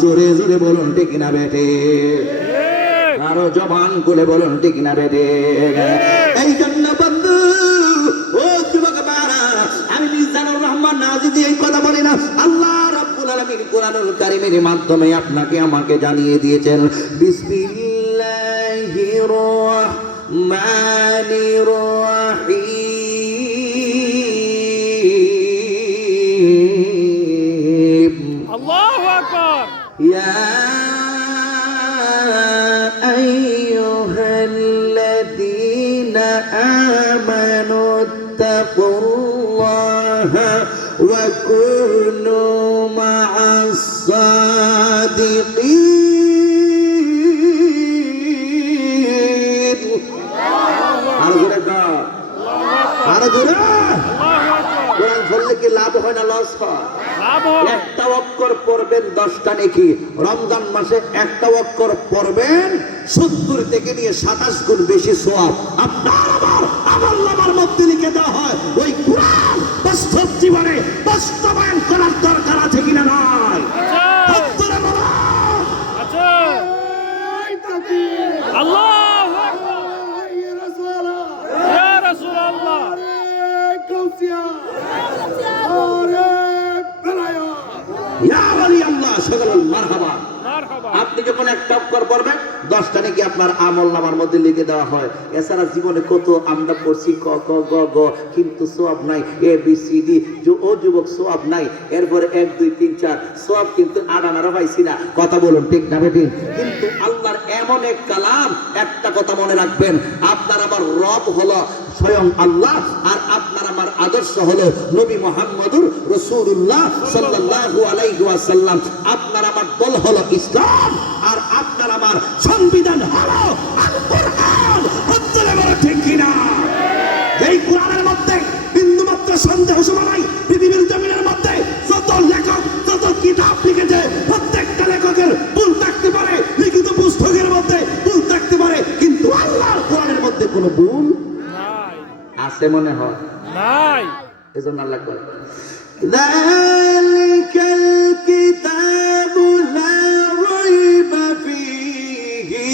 জোরে জোরে বলুন ঠিক না বেটে? আরো জবান খুলে বলুন ঠিক না বেটে? এই জন্য বন্ধু ও যুবক ভাইরা, আমি মিজানুর রহমান নাজিদি এই কথা বলি না, আল্লাহ রাব্বুল আলামিন কোরআনুল কারীমের মাধ্যমে আপনাকে আমাকে জানিয়ে দিয়েছেন। বিসমিল্লাহির রহমানির রহিম। আল্লাহু আকবার। ইয়া আইয়ুহাল্লাযীনা আমানু তাকুল্লাহা ওয়া কুনু মা'আস সাদিকিন। আর জোরে দাও, আর জোরে। কোরআন পড়লে কি লাভ হয় না লস হয়? একটা অক্ষর পড়বেন 10টা নেকি। রমজান মাসে একটা অক্ষর পড়বেন 70 থেকে নিয়ে 27 গুণ বেশি সওয়াব আপনার আমার আমলনামার মধ্যে লিখে দেওয়া হয়। ওই কোরআন বাস্তব জীবনে বাস্তবায়ন করার দরকার আছে কিনা নাই? আল্লাহু আকবার। ইয়া রাসূলুল্লাহ। ইয়া ওলি আল্লাহ সকল মারহাবা। মারহাবা। আপনি যখন একটা অক্ষর পড়বেন 10টা নাকি আপনার আমলনামার মধ্যে লিখে দেওয়া হয়। এছাড়া জীবনে কত আমরা পড়ছি ক ক গ গ, কিন্তু সওয়াব নাই। এ বি সি ডি ও যুবক সওয়াব নাই। এরপরে 1 2 3 4 সওয়াব কিন্তু আড়ানারা পাইছি না। কথা বলুন ঠিক না বেঠিক? কিন্তু আল্লাহর এমন এক কালাম, একটা কথা মনে রাখবেন, আপনার আমার রব হলো স্বয়ং আল্লাহ, আর আপনার আমার আদর্শ হলো নবী মুহাম্মদুর রাসূলুল্লাহ সাল্লাল্লাহু আলাইহি ওয়াসাল্লাম। আপনার আমার দল হলো ইসলাম, আর আপনার আমার সংবিধান হলো আল কোরআন। হচ্ছে বড় ঠিক কিনা? এই কোরআনের মধ্যে বিন্দুমাত্র সন্দেহ শোভা নাই। পৃথিবীর জমিনের মধ্যে যত লেখক যত কিতাব লিখেছে প্রত্যেকটা লেখকের ভুল থাকতে পারে, লিখিত পুস্তকের মধ্যে ভুল থাকতে পারে, কিন্তু আল্লাহর কোরআনের মধ্যে কোনো ভুল নাই। আছে মনে হয় নাই। এজন্য আল্লাহ কয় যালিকাল কিতাবু লা রাইবা ফীহি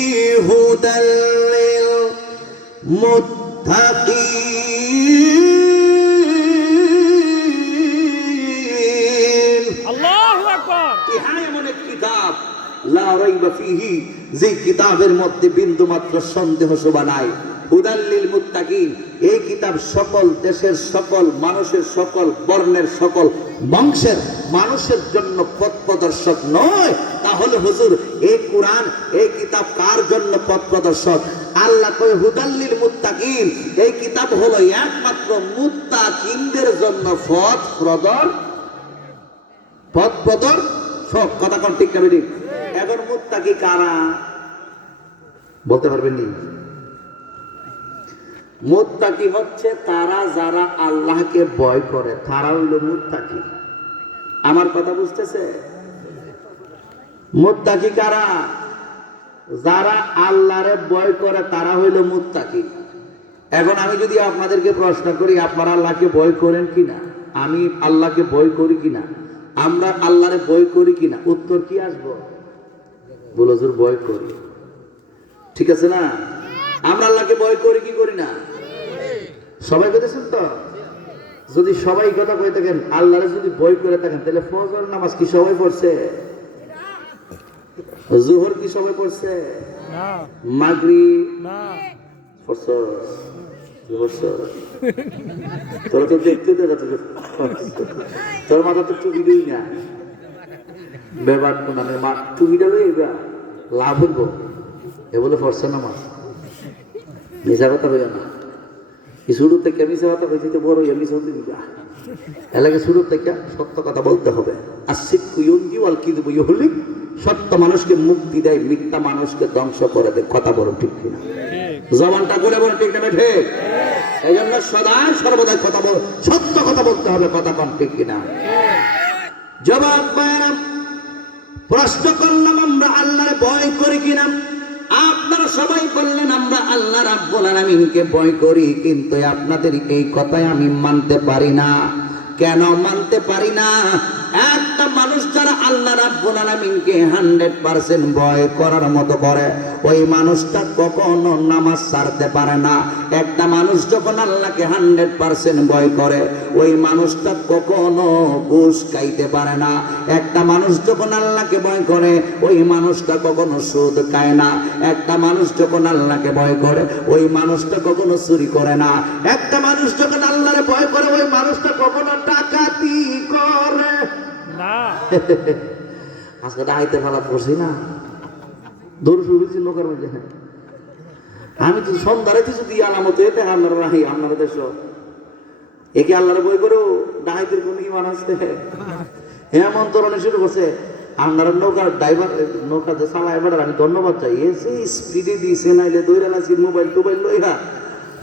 হুদাল লিল মুত্তাকিন। আল্লাহু আকবার। ইহা এমন এক কিতাব লা রাইবা ফীহি, যে কিতাবের মধ্যে বিন্দুমাত্র সন্দেহ শোভা নাই। হুদাল্লিল মুত্তাকিন। এই কিতাব সকল দেশের সকল মানুষের সকল বর্ণের সকল বংশের মানুষের জন্য পথ প্রদর্শক নয়, তাহলে হুজুর এই কোরআন এই কিতাব কার জন্য পথ প্রদর্শক? আল্লাহ কয় হুদাল্লিল মুত্তাকিন, এই কিতাব হলো একমাত্র মুত্তাকিনদের জন্য পথ প্রদর্শক। কথা কোন ঠিক না ঠিক? এখন মুত্তাকি কারা বলতে পারবেন নি? মুত্তাকি হচ্ছে তারা যারা আল্লাহকে ভয় করে, তারা হইল মুত্তাকি। আমার কথা বুঝতেছে? মুত্তাকি কারা? যারা আল্লাহরে ভয় করে তারা হইল মুত্তাকি। এখন আমি যদি আপনাদেরকে প্রশ্ন করি, আপনারা আল্লাহকে ভয় করেন কিনা? আমি আল্লাহকে ভয় করি কিনা? আমরা আল্লাহরে ভয় করি কিনা? উত্তর কি আসবো? বলো হুজুর ভয় করি। ঠিক আছে না? আমরা আল্লাহকে ভয় করি কি করি না? সবাই কইতেছেন তো? যদি সবাই কথা কই থাকেন, আল্লাহরে যদি ভয় করে থাকেন, তাহলে ফজর নামাজ কি সবাই পড়ছে? জোহর কি সবাই পড়ছে? না মাগরিব না পড়ছো? তোরা তো দেখতে তোর মাথা তো টুপি দিই না, বেবার মানে টুপিটা লইবা লাভ হইব এ বলে পড়ছে নামাজ। মিশা কথা হইয়া না, শুরু থেকে মিশা কথা হয়েছে বড় হইয়া মিশা হতে দিবা। এলাকা শুরু থেকে সত্য কথা বলতে হবে। আর শিক্ষু ইয়ঙ্গি ওয়াল কি দেবো হলি, সত্য মানুষকে মুক্তি দেয়, মিথ্যা মানুষকে ধ্বংস করে দেয়। কথা বলো ঠিক কিনা? জবানটা করে বলো ঠিক না ঠিক? এই জন্য সদা সর্বদাই কথা বল, সত্য কথা বলতে হবে। কথা কোন ঠিক কিনা? জবাব পাইলাম, প্রশ্ন করলাম আমরা আল্লাহর ভয় করি কিনা? আপনারা সবাই বললেন আমরা আল্লাহ রাব্বুল আলামিনকে ভয় করি, কিন্তু আপনাদের এই কথাই আমি মানতে পারি না। কেন মানতে পারি না? একটা মানুষ যারা আল্লাহ রাব্বুল আলামিনকে 100% ভয় করার মতো করে, ওই মানুষটা কখনো নামাজ ছাড়তে পারে না। একটা মানুষ যখন আল্লাহকে 100% ভয় করে, ওই মানুষটা কখনো ঘুষ খাইতে পারে না। একটা মানুষ যখন আল্লাহকে ভয় করে, ওই মানুষটা কখনো সুদ খায় না। একটা মানুষ যখন আল্লাহকে ভয় করে, ওই মানুষটা কখনো চুরি করে না। একটা মানুষ যখন আল্লাহরে ভয় করে, ওই মানুষটা কখনো ডাকাতি করে না। আজকে ডাইতে ফালা পড়ছি না, দৌড় শুরু হয়েছি নৌকার মধ্যে। আমি তো সন্ধ্যারে কিছু দিয়ে আলামত এতে আপনারা রাহি, আপনারা দেশ একে আল্লাহরে বই করো, ডাইতের কোন ইমান আসতে এমন ধরনের শুরু করছে। আপনারা নৌকার ড্রাইভার, নৌকা যে চালায় বেড়ার আমি ধন্যবাদ চাই। এসে স্পিডে দিয়েছে, নাইলে দৌড়ে নাছি মোবাইল টোবাইল লইহা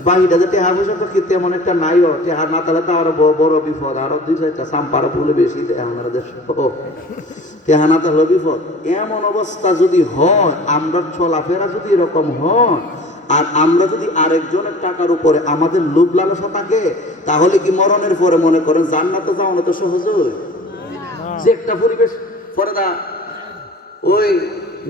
বাহিটা যে টেহা পয়সা তো তেমন একটা নাইও, টেহা না তাহলে তো আরো বড় বিপদ। আরো 2-4টা সাম্পারা ফুলে বেশি আপনারা দেশ টেহা না তাহলে বিপদ। এমন অবস্থা যদি হয়, আমরা চলাফেরা যদি এরকম হয়, আর আমরা যদি আরেকজনের টাকার উপরে আমাদের লোভ লালসা থাকে, তাহলে কি মরণের পরে মনে করেন জান্নাতে যাওয়া তো সহজ হয়? যে একটা পরিবেশ পরে দা ওই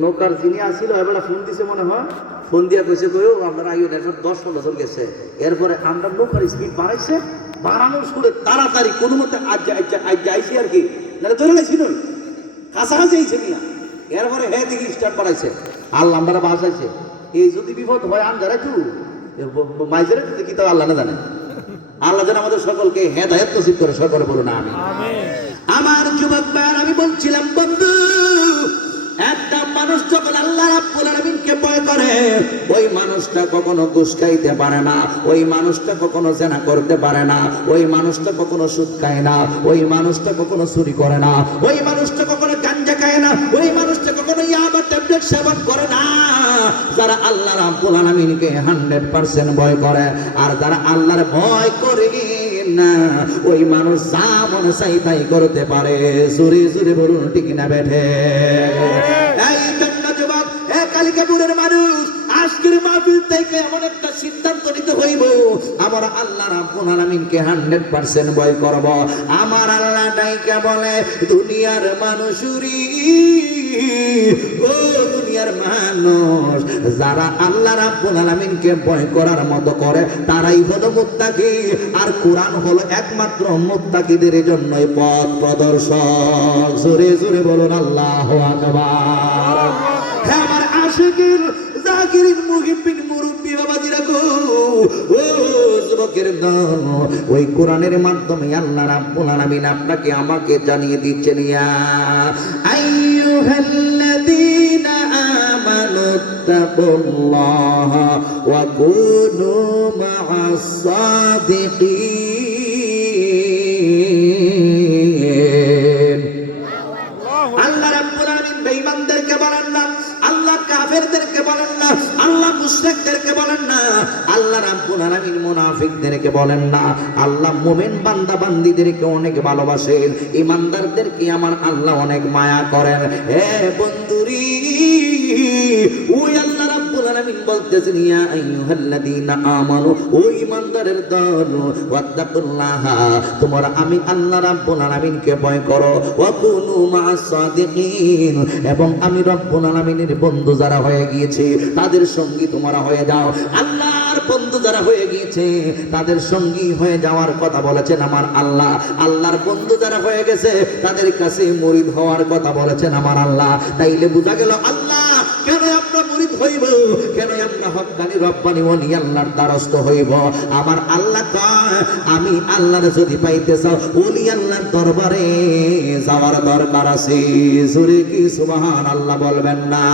নৌকার যিনি আসছিল এবার ফোন দিছে মনে হয়, ফোন দিয়া কইছে কইও আপনারা আইও 10-15 জন গেছে। এরপরে আমরা নৌকার স্পিড বাড়াইছে, বাড়ানোর সুরে তাড়াতাড়ি কোনো মতে আজ যাইছি আর কি, নাহলে ধরে গেছিল কাছাকাছি আইছে মিয়া। এরপরে হ্যাঁ দিকে স্টার্ট বাড়াইছে, আল্লাহ আমরা বাসাইছে। এই যদি বিপদ হয় আন্দারা তু মাইজেরা কি তো আল্লাহ না জানে। আল্লাহ যেন আমাদের সকলকে হেদায়েত নসিব করে, সকলে বলুন আমিন। আমার যুবক ভাইয়ের আমি বলছিলাম বন্ধু, একটা মানুষ যখন আল্লাহ রাব্বুল আলামিনকে ভয় করে, ওই মানুষটা কখনো ঘুষ খাইতে পারে না, ওই মানুষটা কখনো জেনা করতে পারে না, ওই মানুষটা কখনো সুদ খায় না, ওই মানুষটা কখনো চুরি করে না, ওই মানুষটা কখনো গাঞ্জা খায় না, ওই মানুষটা কখনো ইয়াবা ট্যাবলেট সেবন করে না। যারা আল্লাহ রাব্বুল আলামিনকে 100% ভয় করে, আর যারা আল্লাহর ভয় করে না, ওই মানুষ যা মনে চাই তাই করতে পারে। জোরে জোরে বলুন ঠিক না বেঠে? এই জন্য যুবক, কালিকাপুরের মানুষ, আজকের মাহফিল থেকে এমন একটা সিদ্ধান্ত নিতে হইব, আমরা আল্লাহ রাব্বুল আলামিনকে 100% ভয় করব। আমার আল্লাহ ডাইকা বলে, দুনিয়ার মানুষুরি, ও দুনিয়ার মানুষ, যারা আল্লাহ রাব্বুল আলামিনকে ভয় করার মতো করে, তারাই হলো মুত্তাকি। আর কোরআন হলো একমাত্র মুত্তাকিদের জন্যই পথ প্রদর্শক। জোরে জোরে বলুন আল্লাহু আকবার। হে আমার আশিকিন, জাকিরিন, মুহিব্বিন, মুরব্বি বাবাজিরা গো, যুবকের দল, ওই কোরআনের মাধ্যমে আল্লাহ রাব্বুল আলামিন আপনাকে আমাকে জানিয়ে দিচ্ছেন, ইয়া আইয়ুহাল্লাযীনা আমানুত্তাকুল্লাহা ওয়া কুনু মা'আস সাদিকিন। আল্লাহ রাব্বুল আলামিন বেঈমানদেরকে বলেন না, আল্লাহ কাফেরদেরকে বলেন না, আল্লাহ মুশরিকদেরকে বলেন না, আল্লাহ রাব্বুল আলামিন মুনাফিকদেরকে বলেন না, আল্লাহ মুমিন বান্দা বান্দীদেরকে অনেক ভালোবাসেন, ঈমানদারদেরকে আমার আল্লাহ অনেক মায়া করেন। হে বন্ধুরি, ওই আল্লাহ রাব্বুল আলামিন বলতেছেন, ইয়া আইয়ুহাল্লাযীনা আমানু, ও ঈমানদারের দল, ওয়াত্তাকুল্লাহা, তোমরা আমি আল্লাহ রাব্বুল আলামিনকে ভয় করো, ওয়া কুনু মা'আস সাদিকিন, এবং আমি রব্বুল আলামিনের বন্ধু যারা হয়ে গিয়েছে তাদের সঙ্গী তোমরা হয়ে যাও। আল্লাহর বন্ধু যারা হয়ে গিয়েছে তাদের সঙ্গী হয়ে যাওয়ার কথা বলেছেন আমার আল্লাহ। আল্লাহর বন্ধু যারা হয়ে গেছে তাদের কাছে মুরিদ হওয়ার কথা বলেছেন আমার আল্লাহ। তাইলে বোঝা গেল আল্লাহ কেন আমরা মুরিদ হইব, কেন আমরা হক্কানি রব্বানি ওলি আল্লাহর দ্বারস্থ হইব। আমার আল্লাহ কয়, আমি আল্লাহর যদি পাইতে চাও ওলি আল্লাহর দরবারে যাওয়ার দরকার আছে। জোরে কি সুবহানাল্লাহ বলবেন না?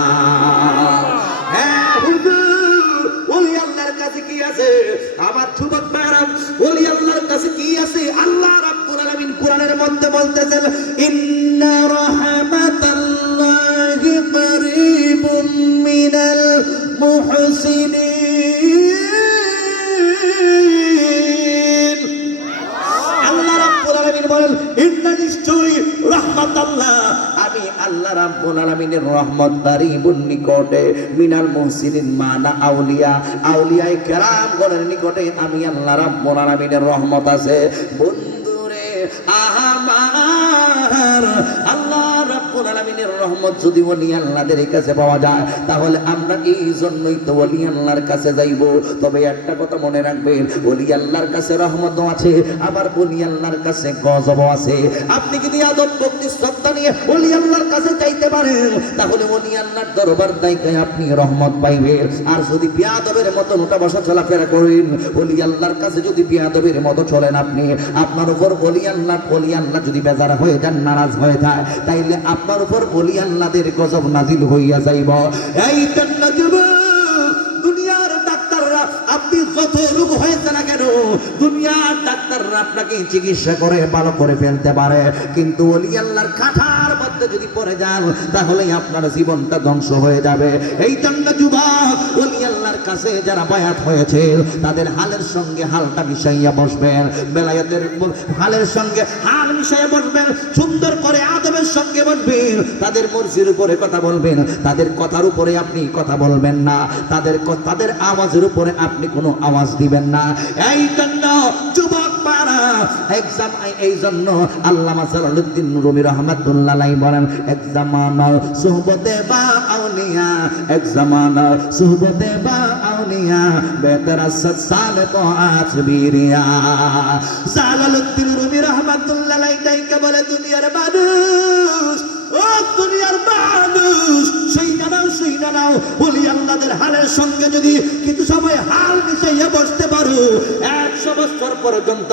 হ্যাঁ হুজুর, ওলি আল্লাহর কাছে কি আছে? আমার যুবক ভাইরা, ওলি আল্লাহর কাছে কি আছে? আল্লাহ রাব্বুল আলামিন কোরআনের মধ্যে বলতেছেন, ইন্না রাহমাতাল্লাহি করিবুম মিনাল মুহসিনিন। আল্লাহ রাব্বুল আলামিন বলেন, ইন্না নিশ্চয়ই রাহমাতাল্লাহ, আমি আল্লাহ রাব্বুল আলামিনের রহমত করিবুন নিকটে, মিনাল মুহসিনিন মানা আউলিয়া, আউলিয়ায়ে কেরাম গণের নিকটে আমি আল্লাহ রাব্বুল আলামিনের রহমত আছে। বন্ধুরে আমার আল্লাহ রাব্বুল আলামিনের রহমত যদি ওলি আল্লাহদের কাছে পাওয়া যায় তাহলে আমরা এই জন্যই তো ওলি আল্লাহর কাছে যাইব। তবে একটা কথা মনে রাখবেন, ওলি আল্লাহর কাছে রহমতও আছে, আবার ওলি আল্লাহর কাছে গজবও আছে। আপনি যদি আদব ভক্তি শ্রদ্ধা নিয়ে ওলি আল্লাহর কাছে যাইতে পারেন তাহলে ওলি আল্লাহর দরবার দায়িকায় আপনি রহমত পাইবেন। আর যদি বিয়াদবের মতো ওটা বসা চলাফেরা করেন, ওলি আল্লাহর কাছে যদি বিয়াদবের মতো চলেন আপনি, আপনার উপর ওলি আল্লাহ যদি বেজার হয়ে যান, নারাজ হয়ে যায়, তাইলে আপনার উপর ওলি আল্লাহদের গজব নাজিল হইয়া যাইব। এই জন্য দুনিয়ার ডাক্তাররা, আপনি যত রোগ হয়েছে না কেন, দুনিয়ার ডাক্তাররা আপনাকে চিকিৎসা করে ভালো করে ফেলতে পারে, কিন্তু ওলি আল্লাহর কাঁঠার মধ্যে যদি পড়ে যান তাহলে আপনার জীবনটা ধ্বংস হয়ে যাবে। এই জন্য যুবক, ওলি আল্লাহর কাছে যারা বায়াত হয়েছে তাদের হালের সঙ্গে হালটা মিশাইয়া বসবেন, বেলায়েতের হালের সঙ্গে হাল মিশাইয়া বসবেন, সুন্দর করে আদবের সঙ্গে বসবেন, তাদের মর্জির উপরে কথা বলবেন, তাদের কথার উপরে আপনি কথা বলবেন না, তাদের আওয়াজের উপরে আপনি কোনো আওয়াজ দিবেন না। এই জন্য যুবক পারা এক্সাম, এই জন্য আল্লামা জালালউদ্দিন রুমি রাহমাতুল্লাহ আলাইহি বলেন, এক জামানা সুহবতে বা আউলিয়া, এক জামানা সুহবতে বা আউলিয়া, বেহতর আসদ সালে তো আসবিরিয়া। জালালউদ্দিন রুমি রাহমাতুল্লাহ আলাইহি তাইকে বলে, দুনিয়ার মানুষ, ও দুনিয়ার মানুষ, সেই নাও ওলি আল্লাহদের হালের সঙ্গে যদি কিছু সময় হাল মিশাইয়া বসতে পারো, 100 বছর পর্যন্ত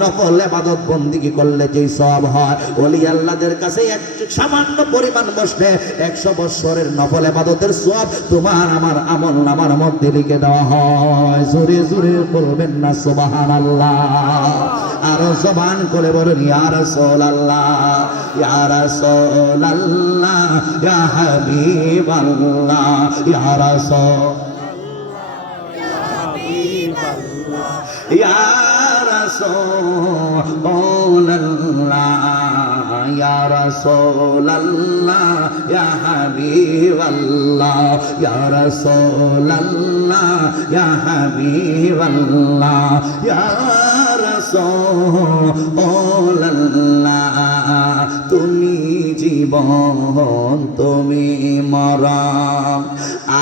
নফল ইবাদত বন্দেগী করলে যেই সওয়াব হয়, ওলি আল্লাহদের কাছে এক সামান্য পরিমাণ বসলে 100 বছরের নফল ইবাদতের সওয়াব তোমার আমার আমলনামার মধ্যে লিখে দেওয়া হয়। জোরে জোরে বলবেন না সুবহানাল্লাহ? আরো জবান করে বলুন, ইয়া রাসূলুল্লাহ, ইয়া রাসূলুল্লাহ, ইয়া হাবিবাল্লাহ, ইয়া রাসূলুল্লাহ, ইয়া রাসূলুল্লাহ, ইয়া রাসূলুল্লাহ, ইয়া হাবিবাল্লাহ, ইয়া রাসূলুল্লাহ, ইয়া হাবিবাল্লাহ, ইয়া রাসূলুল্লাহ, তুমি জীবন, তুমি মরণ,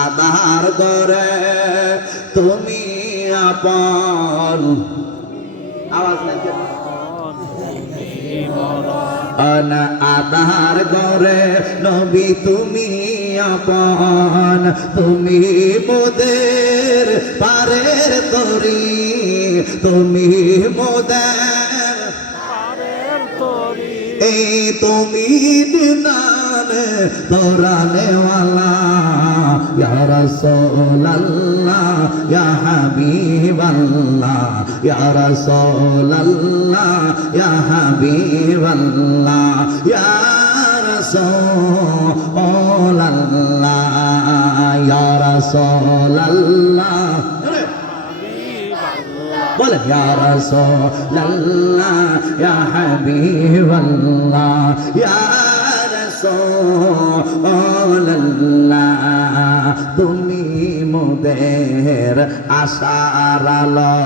আধার ঘরে তুমি আপন। আওয়াজ নাই কেন? আধার ঘরে নবী তুমি আপন, তুমি মোদের পারের তরি, তুমি মোদের পারের তরি এই তুমি দিদার দৌড়ানে ওয়ালা ইয়া রাসূলুল্লাহ ইয়া হাবিবাল্লাহ ইয়া রাসূলুল্লাহ ইয়া হাবিবাল্লাহ ইয়া রাসূলুল্লাহ ইয়া রাসূলুল্লাহ বলেন ইয়া রাসূলুল্লাহ ইয়া হাবিবাল্লাহ ইয়া রাসূলুল্লাহ তুমি মোদের আশার আলো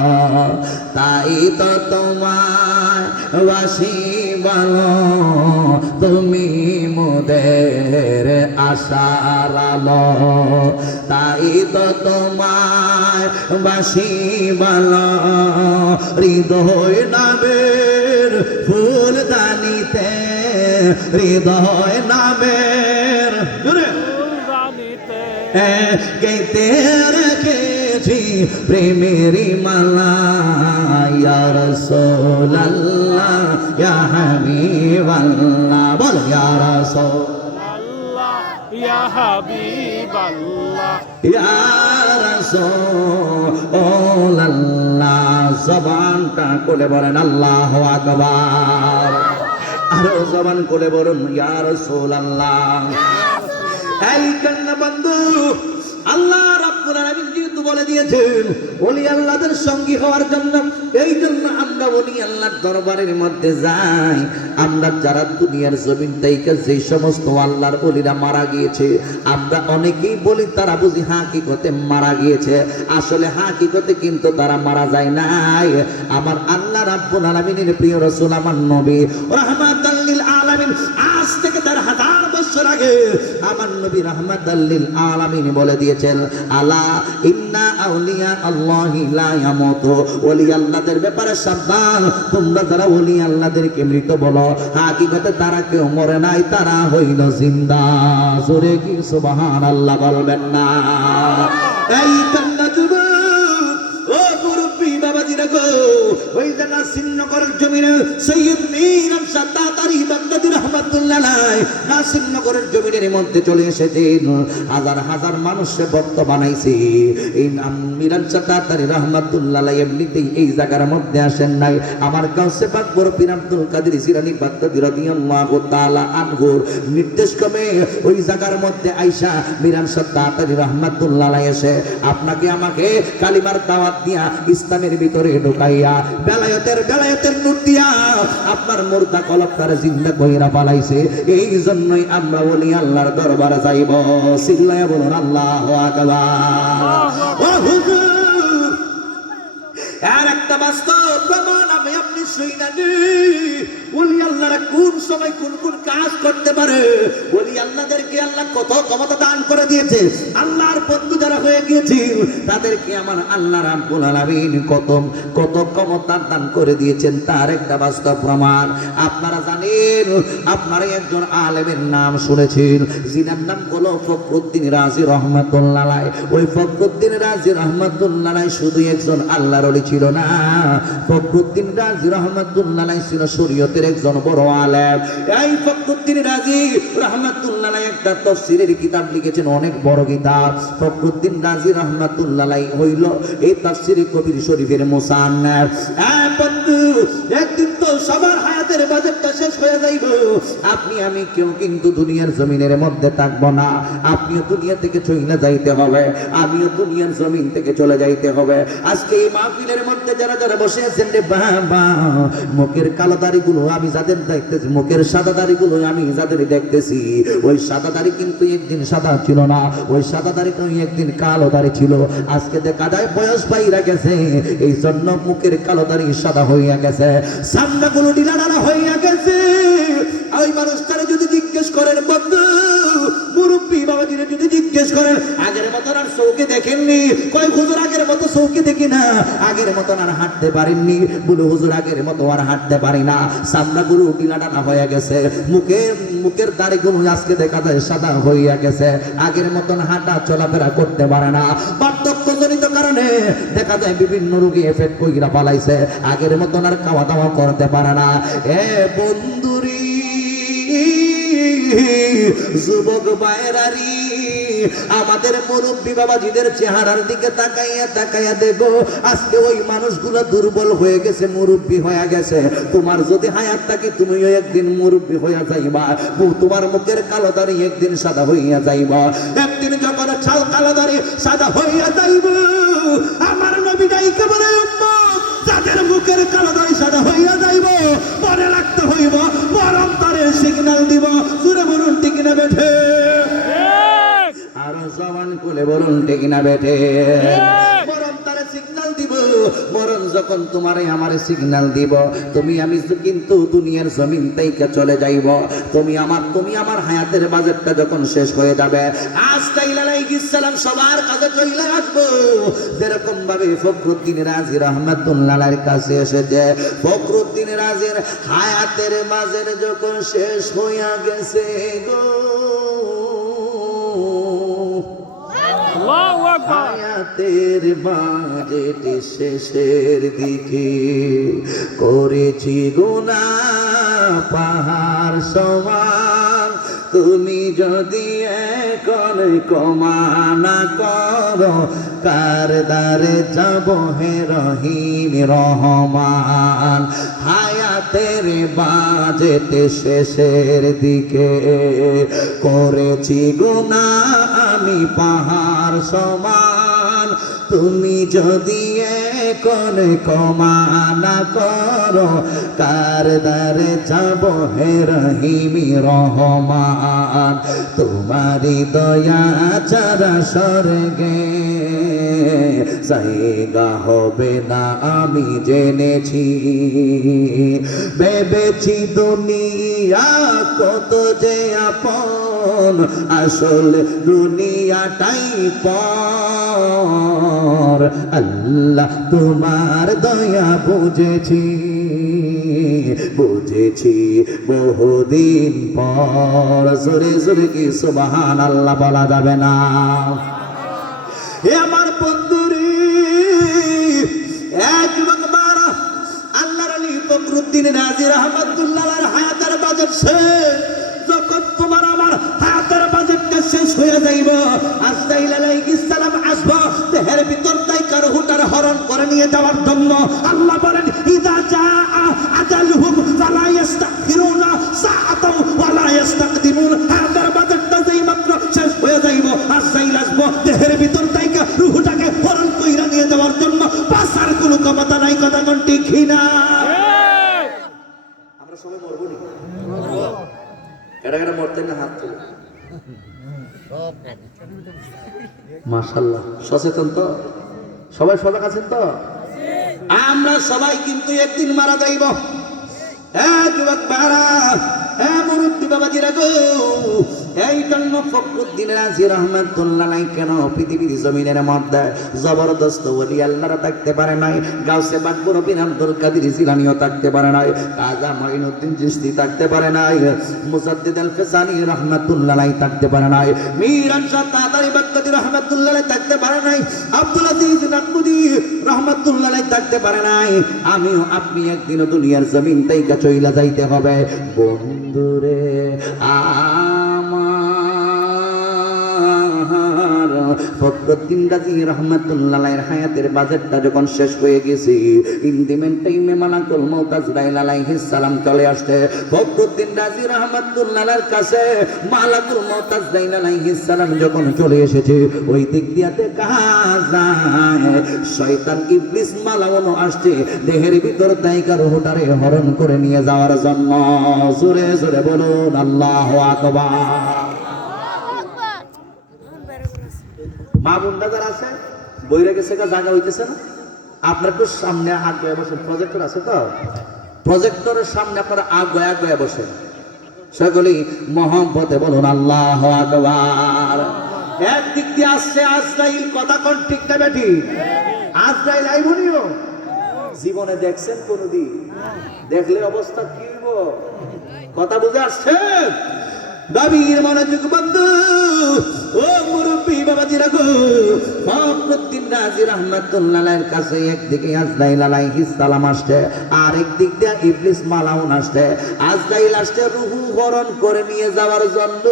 তাই তো তোমায় বাসি বলো তুমি মোদের আশার আলো তাই তো তোমায় বাসি বলো হৃদয় নামের ফুলদানিতে হৃদয় নামের ফুলদানিতে গেতে রেখেছি প্রেমেরি মালা ইয়া রাসূলুল্লাহ ইয়া হাবিবাল্লাহ বল ইয়া রাসূলুল্লাহ ইয়া হাবিবাল্লাহ ইয়া রাসূলুল্লাহ জবানটা খুলে বলেন আল্লাহু আকবার আরো জবান খুলে বলুন ইয়া রাসূলুল্লাহ এই কন্যা বন্ধু আল্লাহ রাব্বুল আলামিন যেহেতু বলে দিয়েছেন ওলি আল্লাহদের সঙ্গী হওয়ার জন্য এই জন্য আমরা ওলি আল্লাহর দরবারের মধ্যে যাই আমরা যারা দুনিয়ার জমিন থেকে যে সমস্ত আল্লাহর ওলিরা মারা গিয়েছে আমরা অনেকেই বলি তারা বুঝি হাকিকতে মারা গিয়েছে আসলে হাকিকতে কিন্তু তারা মারা যায় নাই আমার আল্লাহ রাব্বুল আলামিনের প্রিয় রাসূল আমার নবী রাহমাতাল লিল আলামিন আজ থেকে 1000 বছর আগে আমার নবী রাহমাতাল লিল আলামিন বলে দিয়েছেন আলা ইন্না আউলিয়া আল্লাহি লা ইয়ামুতু ওলি আল্লাহদের ব্যাপারে সাবধান তোমরা যারা ওলি আল্লাহদেরকে মৃত বলো হাকিকতে তারা কেউ মরে নাই তারা হইল জিন্দা জোরে কি সুবহানাল্লাহ বলবেন না এই কন্যা যুবক ও মুরব্বি বাবাজিরা গো ওই যে নাসিরনগরের জমিনে সৈয়দ মীর সাদ্দাতারি বাগদাদি রাহমাতুল্লাহ আলাইহি নাসিরনগরের জমিনের মধ্যে চলে এসেছেন হাজার হাজার মানুষে ভক্ত বানাইছে এই মীর সাদ্দাতারি রাহমাতুল্লাহ আলাইহি এমনিতেই এই জায়গার মধ্যে আসেন নাই আমার কাছে পাক বড় পীর আব্দুল কাদের জিলানী বাগদাদি রাদিয়াল্লাহু তাআলা আনহু নির্দেশ ক্রমে ওই জায়গার মধ্যে আয়েশা মীর সাদ্দাতারি রাহমাতুল্লাহ আলাইহি এসে আপনাকে আমাকে কালিমার দাওয়াত দিয়া ইসলামের ভিতরে ঢুকাইয়া বেলায়েতের নূর দিয়া আপনার মুর্দা কলবটারে জিন্দা কইরা পালাইছে এই জন্যই আমরা ওলি আল্লাহর দরবারে যাইব চিল্লায়া বলুন আল্লাহু আকবার ও হুজুর আর একটা বাস্তব প্রমাণ আমি আপনি শুইনা নি ওলি আল্লাহরা কোন সময় কোন কোন কাজ করতে পারে ওলি আল্লাহদেরকে আল্লাহ কত ক্ষমতা দান করে দিয়েছে আল্লাহর বন্ধু যারা হয়ে গিয়েছে তাদেরকে আমার আল্লাহ রাব্বুল আলামিন কত ক্ষমতা দান করে দিয়েছেন তার একটা বাস্তব প্রমাণ আপনারা জানেন আপনারা একজন আলেমের নাম শুনেছেন যিনার নাম হলো ফখরুদ্দিন রাজি রাহমাতুল্লাহ আলাইহি ওই ফখরুদ্দিন রাজি রাহমাতুল্লাহ আলাইহি শুধু একজন আল্লাহর ওলি ছিল না ফখরুদ্দিন রাজি রাহমাতুল্লাহ আলাইহি ছিল শরীয়তের একজন বড় আলেম এই ফখরুদ্দিন রাজি রাহমাতুল্লাহ আলাইহি একটা তাফসীরের কিতাব লিখেছেন অনেক বড় কিতাব ফখরুদ্দিন রাজি রাহমাতুল্লাহ আলাইহি হইল এই তাফসীরে কবির শরীফের মুসান্নাফ বন্ধু একদিন তো সবার হায়াতের বাজেটটা শেষ হয়ে যাইব আপনি আমি কেউ কিন্তু দুনিয়ার জমিনের মধ্যে থাকবো না আপনিও দুনিয়া থেকে চলে যাইতে হবে আমিও দুনিয়ার জমিন থেকে চলে যাইতে হবে আজকে এই মাহফিলের মধ্যে যারা যারা বসে আছেন রে বাবা মুখের কালো দাড়িগুলো আমি যাদের দেখতেছি মুখের সাদা দাড়িগুলো আমি যাদের দেখতেছি ওই সাদা দাড়ি কিন্তু একদিন সাদা ছিল না ওই সাদা দাড়ি তো একদিন কালো দাড়ি ছিল আজকে দেখা যায় বয়স বাইরা গেছে এই জন্য মুখের কালো দাড়ি সাদা হইয়া গেছে সামনাগুলো ডিলাডালা হইয়া গেছে ওই মানুষটারে যদি জিজ্ঞেস করেন বন্ধু মুরব্বী বাবাজিরে যদি জিজ্ঞেস করেন আগের মতন আর চৌকে দেখেননি কয় হুজুর আগের মতো চৌকে দেখি না আগের মতন আর হাঁটতে পারেননি বলে হুজুর আগের মতো আর হাঁটতে পারি না সামনাগুলো ডিলাডালা হয়ে গেছে মুখের দাড়িগুলো আজকে দেখা যায় সাদা হইয়া গেছে আগের মতন হাঁটা চলাফেরা করতে পারে না পার্থক্য জনিত কারণে দেখা যায় বিভিন্ন রোগী এফেক্ট কইরা পালাইছে, আগের মতন আর খাওয়া দাওয়া করতে পারে না। এ বন্ধুরি, যুবক ভাইরারি, আমাদের মুরব্বী বাবাজিদের চেহারার দিকে তাকাইয়া তাকাইয়া দেখো, আজকে ওই মানুষগুলো দুর্বল হয়ে গেছে, মুরব্বী হয়ে গেছে। তোমার যদি হায়াত থাকে তুমিও একদিন মুরব্বী হইয়া যাইবা, তোমার মুখের কালো দাড়ি একদিন সাদা হইয়া যাইবা। একদিন যখন ছাল কালো দাড়ি সাদা হইয়া যাইব, আমার নবী ডাইকে বলে যাদের মুখের কালো দাড়ি সাদা হইয়া যাইব, মনে রাখতে হইব মরণ তারে সিগন্যাল দিব। সুরে বলুন ঠিক না বেঠে? আরো জবান খুলে বলুন ঠিক না বেঠে? মরণ তারে সিগন্যাল দিব। মরণ যখন তোমারে আমারে সিগন্যাল দিব, তুমি আমি কিন্তু দুনিয়ার জমিন থেকে চলে যাইব। তুমি আমার হায়াতের বাজেটটা যখন শেষ হয়ে যাবে, আজরাইল আলাইহিস সালাম সবার কাছে চলে আসবো। যেরকম ভাবে ফখরুদ্দিন রাজি রাহমাতুল্লাহ আলাইহির কাছে এসেছে, ফখরুদ্দিন রাজির হায়াতের বাজেট যখন শেষ হইয়া গেছে গো, আল্লাহু আকবার। হায়াতের বাজেট শেষের দিকে করেছি গুনাহ পাহাড় সমান, তুমি যদি এখন ক্ষমা না করো, কার দ্বারে যাব হে রহিম রহমান। হায়াতের বাজেট শেষের দিকে করেছি গুনাহ আমি পাহাড় সমান, তুমি যদি এখন ক্ষমা না করো, কার দ্বারে যাব হে রহিম রহমান। তোমারি দয়া ছাড়া স্বর্গে জায়গা হবে না আমি জেনেছি, ভেবেছি দুনিয়া কত যে আপন, আসল দুনিয়াটাই পর। আল্লাহ তোমার দয়া বুঝেছি বহুদিন পর। জোরে জোরে কি সুবহানাল্লাহ বলা যাবে না? হে আমার বন্ধুরে, এক যুবকবার আল্লাহর আলী ফখরুদ্দিন রাজি রাহমাতুল্লাহ আলাইহির হায়াতের বাজেট শেষ। যখন তোমার আমার হায়াতের বাজেটটা শেষ হয়ে যাইব, আজরাইল আলাইহিস সালাম আসবে দেহের ভিতর থেকে রূহটার হরণ করে নিয়ে যাওয়ার জন্য। আল্লাহ বলেন, ইযা জাআ আজালুহুম ফালা ইস্তাখিরুনা সাআতাও ওয়ালা ইস্তাকদিমুন। হায়াতের বাজেটটা যেই মাত্র শেষ হয়ে যাইব, আজরাইল আসবে দেহের ভিতর থেকে রূহটাকে হরণ কইরা নিয়ে যাওয়ার জন্য। বাঁচার কোনো ক্ষমতা নাই, কথা কোন ঠিক না? আমরা সবাই মরবো নি? এটা মরতে না হাত তুলে। মাশাআল্লাহ, সচেতন তো সবাই, সজাগ আছেন তো? আমরা সবাই কিন্তু একদিন মারা যাইব। যুবক ভাইরা, মুরব্বী বাবাজিরা গো, এই জন্য ফখরুদ্দিন রাজি রাহমাতুল্লাহ আলাইহি কেন পৃথিবীর জমিনের মধ্যে জবরদস্ত ওলি আল্লাহরা থাকতে পারে নাই, গাউসে পাক মুরব্বিন আব্দুল কাদের জিলানীও থাকতে পারে নাই, কাজা মাইনুদ্দিন চিশতি থাকতে পারে নাই, মুজাদ্দিদ আল ফিসানি রাহমাতুল্লাহ আলাইহি থাকতে পারে নাই, মীর আনসার তাতারি বাগদাদি রাহমাতুল্লাহ আলাইহি থাকতে পারে নাই, আব্দুল আজিজ নাকবুদি রাহমাতুল্লাহ আলাইহি থাকতে পারে নাই। আমিও আপনি একদিন দুনিয়ার জমিন থেকে চইলা যাইতে হবে। বন্ধুরে আমার ফখরুদ্দিন রাজি রাহমাতুল্লাহ আলাইহির হায়াতের বাজেটটা যখন শেষ হয়ে গেছে, ইন্দিমেন টাইমে মালাকুল মউত আজরাইল আলাইহিস সালাম চলে আসছে ফখরুদ্দিন রাজি রাহমাতুল্লাহ আলাইহির কাছে। মালাকুল মউত আজরাইল আলাইহিস সালাম যখন চলে এসেছে, ওই দিক দিয়াতে কাজা শয়তান ইবলিস মালাউন আসছে দেহের ভিতর দায়িকা রূহটারে হরণ করে নিয়ে যাওয়ার জন্য। জোরে জোরে বলুন আল্লাহু আকবার। মা বোনরা যারা আছে বইরে গেছে, জায়গা হইতেছে না, আপনার একটু সামনে আগে বসেন। প্রজেক্টর আছে তো, প্রজেক্টরের সামনে আপনারা আগে বসেন। সকলেই মহব্বতে বলুন আল্লাহু আকবার। একদিক দিয়ে আসছে আজরাইল, কথা কোন ঠিক না বেটি? আজরাইল আইবনিও জীবনে দেখছেন কোনদিন? দেখলে অবস্থা কি হইব? কথা বুঝে আসছে? নবীর মনোযোগ বন্ধু, ও মুরব্বী বাবাজিরা গো, ফখরুদ্দিন রাজি রহমাতুল্লাহ আলাইহির কাছে একদিকে আজরাইল আলাইহিস সালাম আসছে, আর একদিক দিয়ে ইবলিস মালাউন আসছে। আজরাইল আসছে রূহ হরণ করে নিয়ে যাওয়ার জন্য,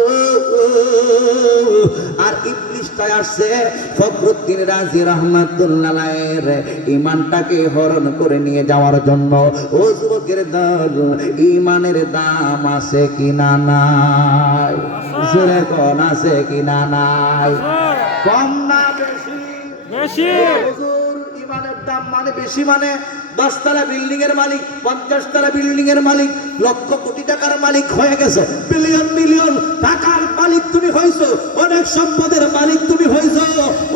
আর ইবলিসটা আসছে ফখরুদ্দিন রাজি রহমাতুল্লাহ আলাইহির ঈমানটাকে হরণ করে নিয়ে যাওয়ার জন্য। ও যুবকের দল, ঈমানের দাম আছে কিনা নাই? জোরে কোন আছে কিনা নাই? কম না বেশি? বেশি। হুজুর, ঈমানের দাম মানে বেশি মানে 10 তলা বিল্ডিং এর মালিক, 50 তলা বিল্ডিং এর মালিক, লক্ষ কোটি টাকার মালিক হয়ে গেছে, বিলিয়ন বিলিয়ন টাকার মালিক তুমি হইছো, অনেক সম্পদের মালিক তুমি হইছো।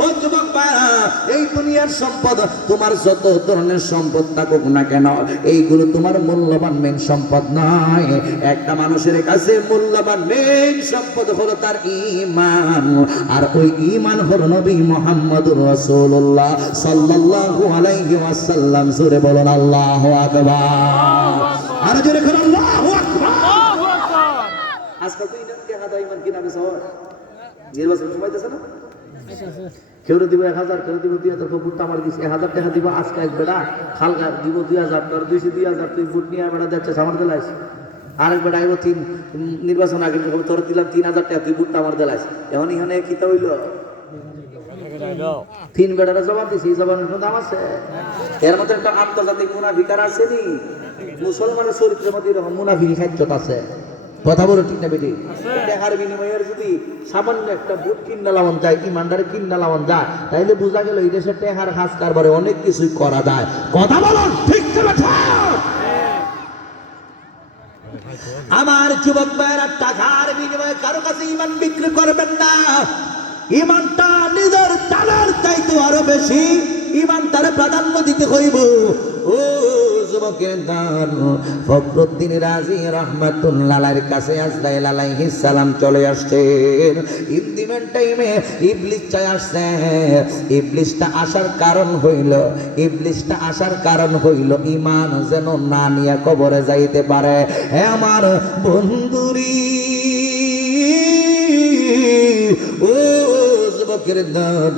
ও যুবক ভাইরা, এই দুনিয়ার সম্পদ, তোমার যত ধরনের সম্পদ থাকুক না কেন, এইগুলো তোমার মূল্যবান মেন সম্পদ নয়। একটা মানুষের কাছে মূল্যবান মেন সম্পদ হলো তার ঈমান, আর ওই ঈমান হলো নবী মুহাম্মদুর রাসূলুল্লাহ সাল্লাল্লাহু আলাইহি ওয়াসাল্লাম। জোরে বলুন আল্লাহু আকবার। আর জোরে করুন আল্লাহু আকবার। আল্লাহু আকবার। আজকাল তো ইনাম টাকা দাও ইমান কিনা বেচা হয়, নির্বাচন সময়তেছে না, কেউ দিব 1000, কেউ দিব 2000, ভোট আমার দিচ্ছে 1000 টাকা দিব, আজকে এক বেড়া খালগা দিব 2000, তোর 200 তুই ভোট নিয়ে বেড়া যাচ্ছে আমার দেলাইস, আরেক বেড়া আইব নির্বাচন আগে তোর দিলাম 3000 টাকা, তুই ভোটটা আমার দেলাইস। এখন এখানে কিতা হইল, 3 বেড়ারা জবাব দিছে, এই জবাবের কোনো দাম আছে? এর মধ্যে একটা আন্তর্জাতিক মুনাফিকার আছে নি, মুসলমানের চরিত্রের মধ্যে এরকম মুনাফিকি খাদ্যত আছে। কথা বলো ঠিক না বেটি? টাকার বিনিময়ের যদি সামান্য একটা বুট কিনা লাগান যায়, ইমানদারে কিনা লাগান যায়, তাইলে বোঝা গেল এই দেশের টাকার কাজ কারবারে অনেক কিছুই করা যায়। কথা বলো ঠিক না বেটা? আমার যুবক ভাইরা, টাকার বিনিময়ে কারো কাছে ইমান বিক্রি করবেন না। ইমানটা নিজের টানার চাইতে আরো বেশি ইমান তারে প্রাধান্য দিতে হইব। ও যুবকের দল, ফখরুদ্দিন রাজি রহমাতুল্লাহ আলাইহির কাছে আজরাইল আলাইহিস সালাম চলে আসছেন। ইন্দিমেন্ট টাইমে ইবলিস চাই আসছে। ইবলিসটা আসার কারণ হইল ঈমান যেন না নিয়ে কবরে যাইতে পারে। হে আমার বন্ধুরি, ও যুবকের দল,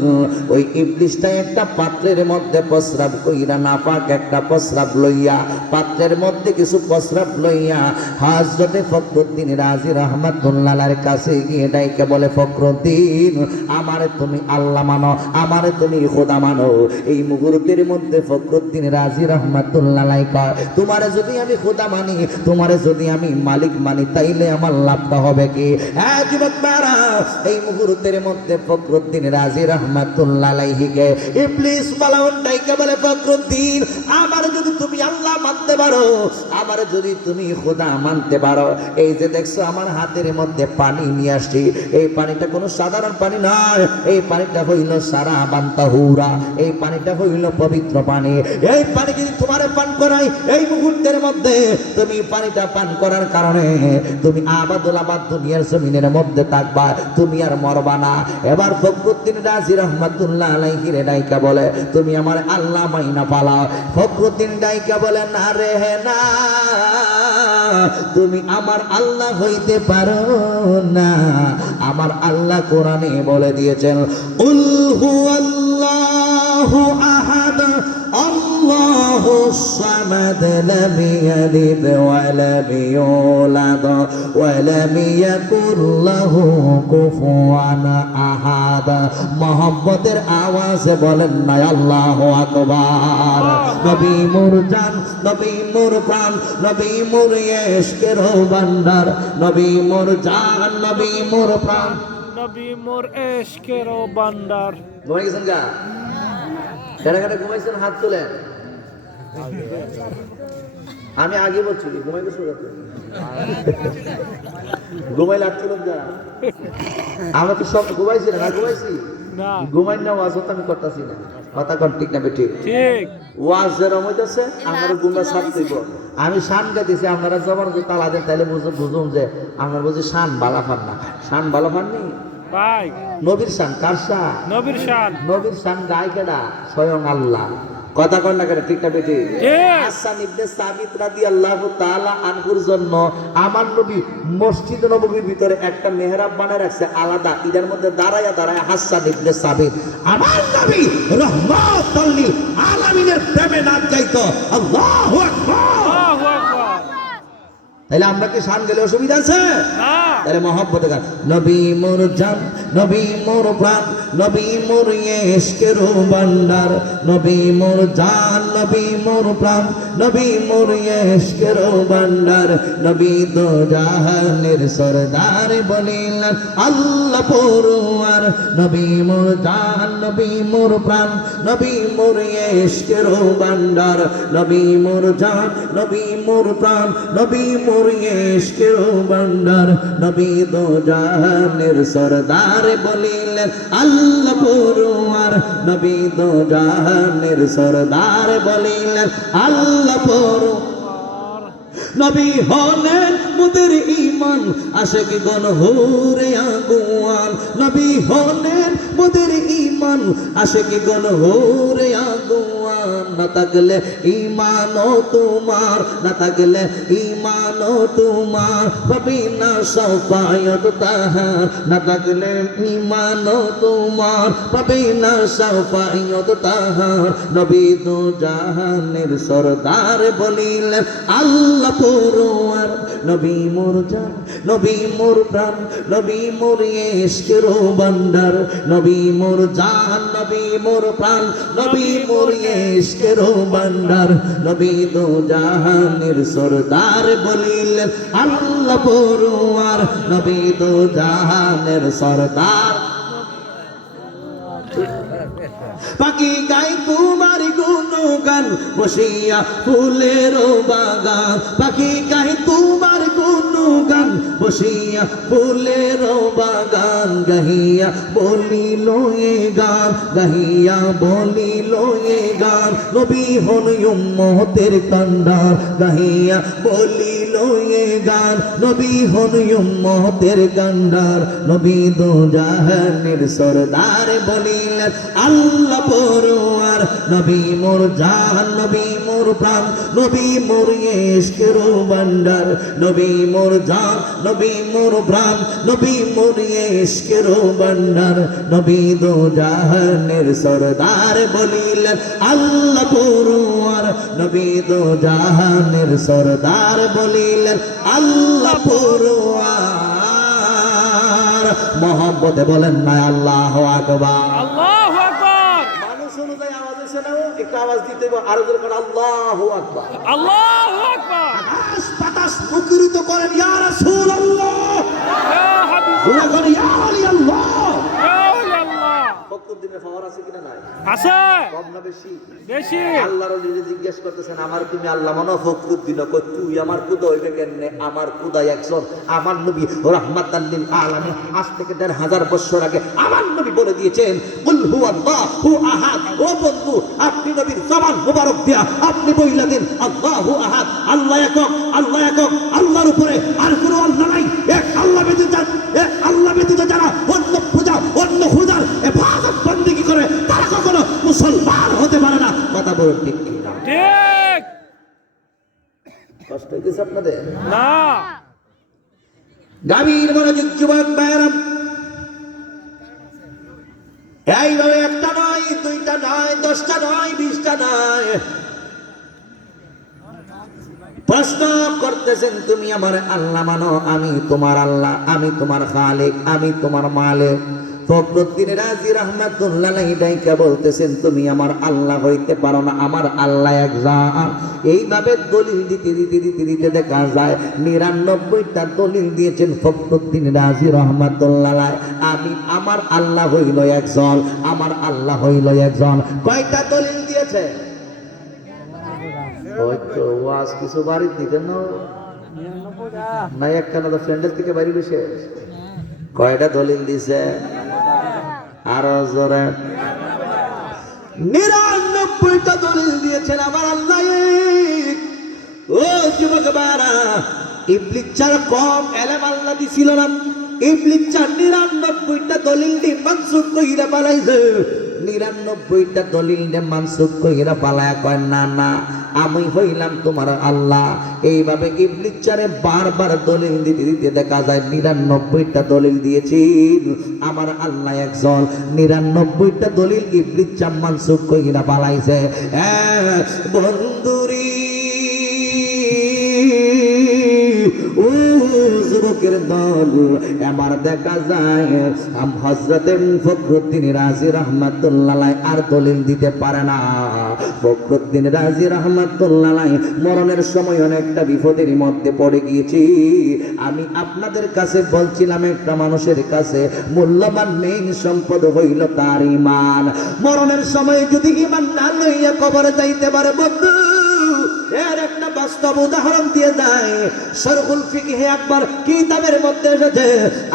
ওই ইবলিসটা একটা পাত্রের মধ্যে প্রস্রাব কইরা, নাপাক একটা প্রস্রাব লইয়া, পাত্রের মধ্যে কিছু প্রস্রাব লইয়া হযরতে ফখরুদ্দিন রাজি রহমাতুল্লাহ আলাইহির কাছে গিয়ে ডাইকে বলে, ফখরুদ্দিন, আমারে তুমি আল্লাহ মানো, আমারে তুমি খোদা মানো। এই মুহূর্তের মধ্যে ফখরুদ্দিন রাজি রহমাতুল্লাহ আলাইহি কয়, তোমারে যদি আমি খোদা মানি, তোমারে যদি আমি মালিক মানি, তাইলে আমার লাভটা হবে কি? হ্যাঁ যুবক ভাইরা, এই মুহূর্তের মধ্যে ফখরুদ্দিন রাজি রহমাতুল্লাহ আলাইহিকে ইবলিস মালাউন ডাইকে বলে, ফখরুদ্দিন, আমার যদি তুমি আল্লাহ মানতে পারো, আমার যদি তুমি খোদা মানতে পারো, এই যে দেখছো আমার হাতের মধ্যে পানি নিয়ে আসছি, এই পানিটা কোনো সাধারণ পানি নয়, এই পানিটা হইল সারাবান তাহুরা, এই পানিটা হইল পবিত্র পানি। এই পানি যদি তোমারে পান করাই, এই মুহূর্তের মধ্যে তুমি পানিটা পান করার কারণে তুমি আবাদুল আবাদ দুনিয়ার জমিনের মধ্যে থাকবা, তুমি আর মরবা না। এবার ফখরুদ্দিন রাজি রহমাতুল্লাহ আলাইহি রে ডাইকা বলে, তুমি আমার আল্লাহ মাইনা পালাও। ফখরুদ্দিন ডাইকা বলে, না রে না, তুমি আমার আল্লাহ হইতে পারো না। আমার আল্লাহ কোরআনে বলে দিয়েছেন, কুল হুয়াল্লাহু আহাদ আল্লাহুস সামাদ লাম ইয়ালিদ ওয়া লাম ইউলাদ ওয়া লাম ইয়াকুল লাহু কুফুয়ান আহাদ। মোহাম্মদের আওয়াজে বলেন না আল্লাহু আকবার। নবী মোর জান, নবী মোর প্রাণ, নবী মোর ইশকের ভান্ডার, নবী মোর জান, নবী মোর প্রাণ, নবী মোর ইশকের ভান্ডার। ঘুমাই গেছেন গা? কারা কারা ঘুমাইছেন হাত তোলেন। আমি আগে বলছি ঘুমাই গেছো? ঘুমাইলে হাত তোলেন গা। আমরা তো সব ঘুমাইছি না, ঘুমাইছি না, ঘুমাই না, ওয়াজ আমি করতেছি না। কথা কন ঠিক না বেঠিক? ঠিক। ওয়াজ যেরকম হইতেছে আপনারা গুমরা সাপ দিব। আমি শান গাইতেছি, আপনারা জবর তালা দেন, তাইলে বুঝুন যে আপনার বুঝি শান বালা ফান না। শান বালা ফান নেই ভাই, নবীর শান। কার শান? নবীর শান। নবীর শান গায় কেডা? স্বয়ং আল্লাহ। কথা কন না কেন, ঠিক না বেটি? ঠিক। হাসান ইবনে সাবিত রাদিয়াল্লাহু তাআলা আনহুর জন্য আমার নবী মসজিদ নববীর ভিতরে একটা মেহরাব বানায় রাখছে আলাদা, এটার মধ্যে দাঁড়ায়া দাঁড়ায়া হাসান ইবনে সাবিত আমার নবী রাহমাতুল লিল আলামিনের প্রেমে নাচ গাইতো। আল্লাহু আকবার। আল্লাহু আকবার। তাহলে আমরা কি শান গেলে অসুবিধা আছে? না। তাহলে মহব্বতে গান, নবী মোর জান, নবী মোর প্রাণ, নবী মোর ইশকের ভান্ডার, নবী মোর জান, নবী মোর প্রাণ, নবী মোর ইশকের ভান্ডার, নবী দো জাহানের সরদার বলিলেন আল্লাহ পরওয়ার, নবী মোর জান, নবী মোর প্রাণ, নবী মোর ইশকের ভান্ডার, নবী মোর জান, নবী মোর প্রাণ, নবী মোর ইশকের ভান্ডার, নবী দো জাহানের সরদার বলিলেন আল্লাহ পরওয়ার, নবী দো জাহানের সরদার বলিলেন আল্লাহ পরওয়ার, নবী হলেন মুদের ঈমান আশিক গণ হুরে আগুয়ান, নবী হলেন মুদের ঈমান আশিক গণ হুরে আগুয়ান, না থাকলে ঈমানও তোমার, না থাকলে ঈমানও তোমার, পাবি না শাফায়াত তাহার, না থাকলে ঈমানও তোমার, পাবি না শাফায়াত তাহার, নবী দো জাহানের সরদার বলিলেন আল্লাহ পরওয়ার, নবী মোর জান, নবী মোর প্রাণ, নবী মোর ইশকের ভান্ডার, নবী মোর জান, নবী মোর প্রাণ, নবী মোর ইশকের ভান্ডার, নবী দো জাহানের সরদার বলিলেন আল্লাহ পরওয়ার, নবী দো জাহানের সরদার। পাখি গাই তোমার গুণগান বসিয়া ফুলের বাগান, পাখি গাই তোমার গুণগান বসিয়া ফুলের বাগান, গাহিয়া বলিল এ গান, গাহিয়া বলিল এ গান, নবী হন উম্মতের কান্ডার, গাহিয়া বলিল এ গান, নবী হন উম্মতের কান্ডার, নবী দো জাহানের সরদার বলিলেন আল্লাহ পরওয়ার, নবী মোর জান, নবী মোর প্রাণ, নবী মোর ইশকের ভান্ডার, নবী মোর জান, নবী মোর প্রাণ, নবী মোর ইশকের ভান্ডার, নবী দো জাহানের সরদার বলিলেন আল্লাহ পরওয়ার, নবী দো জাহানের সরদার বলিলেন আল্লাহ পরওয়ার। মহব্বতে বলেন না আল্লাহু আকবার। আল্লাহু আকবার। মানুষ অনুযায়ী আওয়াজ এসে নাও, একটু আওয়াজ দিতে হবে আরো জোরে করে আল্লাহু আকবার। আল্লাহু আকবার। আকাশ বাতাস মুখরিত করেন ইয়া রাসূলুল্লাহ, ইয়া হাবিব, জোরে করে ইয়া ওলি আল্লাহ। ইয়া ওলি আল্লাহ। ফখরুদ্দিনের পাওয়ার আছে কিনা নাই? আছে। কম না বেশি? বেশি। আল্লাহর ওলি জিজ্ঞেস করতেছেন আমার তুমি আল্লাহ মানো? ফখরুদ্দিন কই তুই আমার খুদা হইবে কেমনে? আমার খুদা একজন, আমার নবী রাহমাতাল লিল আলামিন। আজ থেকে ১৫০০ বছর আগে আমার নবী বলে দিয়েছেন কুল হুয়াল্লাহু আহাদ। ও বন্ধু, আপনি নবীর জবান মুবারক দিয়া আপনি বইলা দিন আল্লাহু আহাদ, আল্লাহ একক, আল্লাহ একক, আল্লাহর উপরে আর কোনো আল্লাহ নাই। এক আল্লাহ ব্যতীত, এক আল্লাহ ব্যতীত যারা অন্য পূজা, অন্য খুদার ইবাদত বندگی করে তারা কখনো মুসলমান হতে পারে না। কথা বলুন ঠিক কি না? ঠিক। কষ্ট হইতেছে আপনাদের? না। গাভীর মনোযোগ যুবক ভাইয়েরাম, এইভাবে একটা নয়, দুইটা নয়, 10টা নয়, 20টা নয়, প্রশ্ন করতেছেন তুমি আমার আল্লাহ মানো? আমি তোমার আল্লাহ, আমি তোমার খালিক, আমি তোমার মালিক। ফখরুদ্দিন রাজি রাহমাতুল্লাহ আলাইহি ডাইকা বলতেছেন তুমি আমার আল্লাহ হইতে পারো না, আমার আল্লাহ একজন। এইভাবে দলিল দিতে দিতে দিতে দিতে দেখা যায় ৯৯টা দলিল দিয়েছেন ফখরুদ্দিন রাজি রাহমাতুল্লাহ আলাইহি। আমি আমার আল্লাহ হইল একজন, আমার আল্লাহ হইল একজন। কয়টা দলিল দিয়েছে? হয়তো ওয়াজ কিছু বাড়ি দিতেন না, একখানা তো ফ্রেন্ডের থেকে বাড়ি বসে। কয়টা দলিল দিছে? আরো জোরে। ৯৯টা দলিল দিয়েছেন আমার আল্লাহ। ও যুবক বারা, ইবলিস ছাড়া কম এলেম আল্লাহ দিছিল না? ইবলিস ৯৯টা দলিল দি মনসুখ কইরা পালাইছে। 99টা দলিল নে মানসুখ কইরা পালায়া কয় না না আমি হইলাম তোমার আল্লাহ। এইভাবে ইবলিস চারে বারবার দলিল দিতে দিতে দেখা যায় 99টা দলিল দিয়েছি আমার আল্লাহ একজন। 99টা দলিল ইবলিস চা মানসুখ কইরা পালাইছে। বন্ধুরি ও যুবকের দল, এবার দেখা যায় হযরতে ফখরুদ্দিন রাজি রহমাতুল্লাহ আলাইহি আর দলিল দিতে পারে না। ফখরুদ্দিন রাজি রহমাতুল্লাহ আলাইহি মরণের সময় অনেকটা বিপদের মধ্যে পড়ে গিয়েছি। আমি আপনাদের কাছে বলছিলাম একটা মানুষের কাছে মূল্যবান মেইন সম্পদ হইল তার ঈমান। মরণের সময় যদি ঈমান না লইয়া কবরে যাইতে পারে বন্ধু, এর একটা বাস্তব উদাহরণ দিয়ে যায়। শরহুল ফিকহে আকবর কিতাবের মধ্যে এসেছে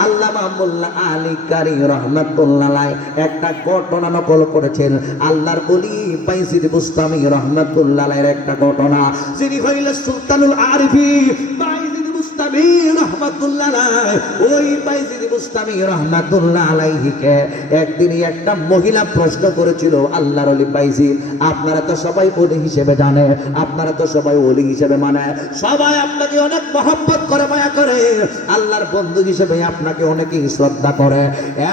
আল্লামা মোল্লা আলী কারি রহমাতুল্লাহ আলাইহি একটা ঘটনা নকল করেছেন। আল্লাহর ওলি বাইজিদ বুস্তামি রহমাতুল্লাহ আলাইহির একটা ঘটনা। যিনি হইলেন সুলতানুল আরিফিন বাইজিদ বুস্তামি রহমাতুল্লাহ আলাইহি, ওই বাইজিদ বুস্তামি রহমাতুল্লাহ আলাইহিকে একদিন একটা মহিলা প্রশ্ন করেছিল, আল্লাহর ওলি বাইজিদ আপনারা তো সবাই ওলি হিসেবে জানে, আপনারা তো সবাই ওলি হিসেবে মানে, সবাই আপনাকে অনেক মহব্বত করে মায়া করে, আল্লাহর বন্ধু হিসেবে আপনাকে অনেকেই শ্রদ্ধা করে।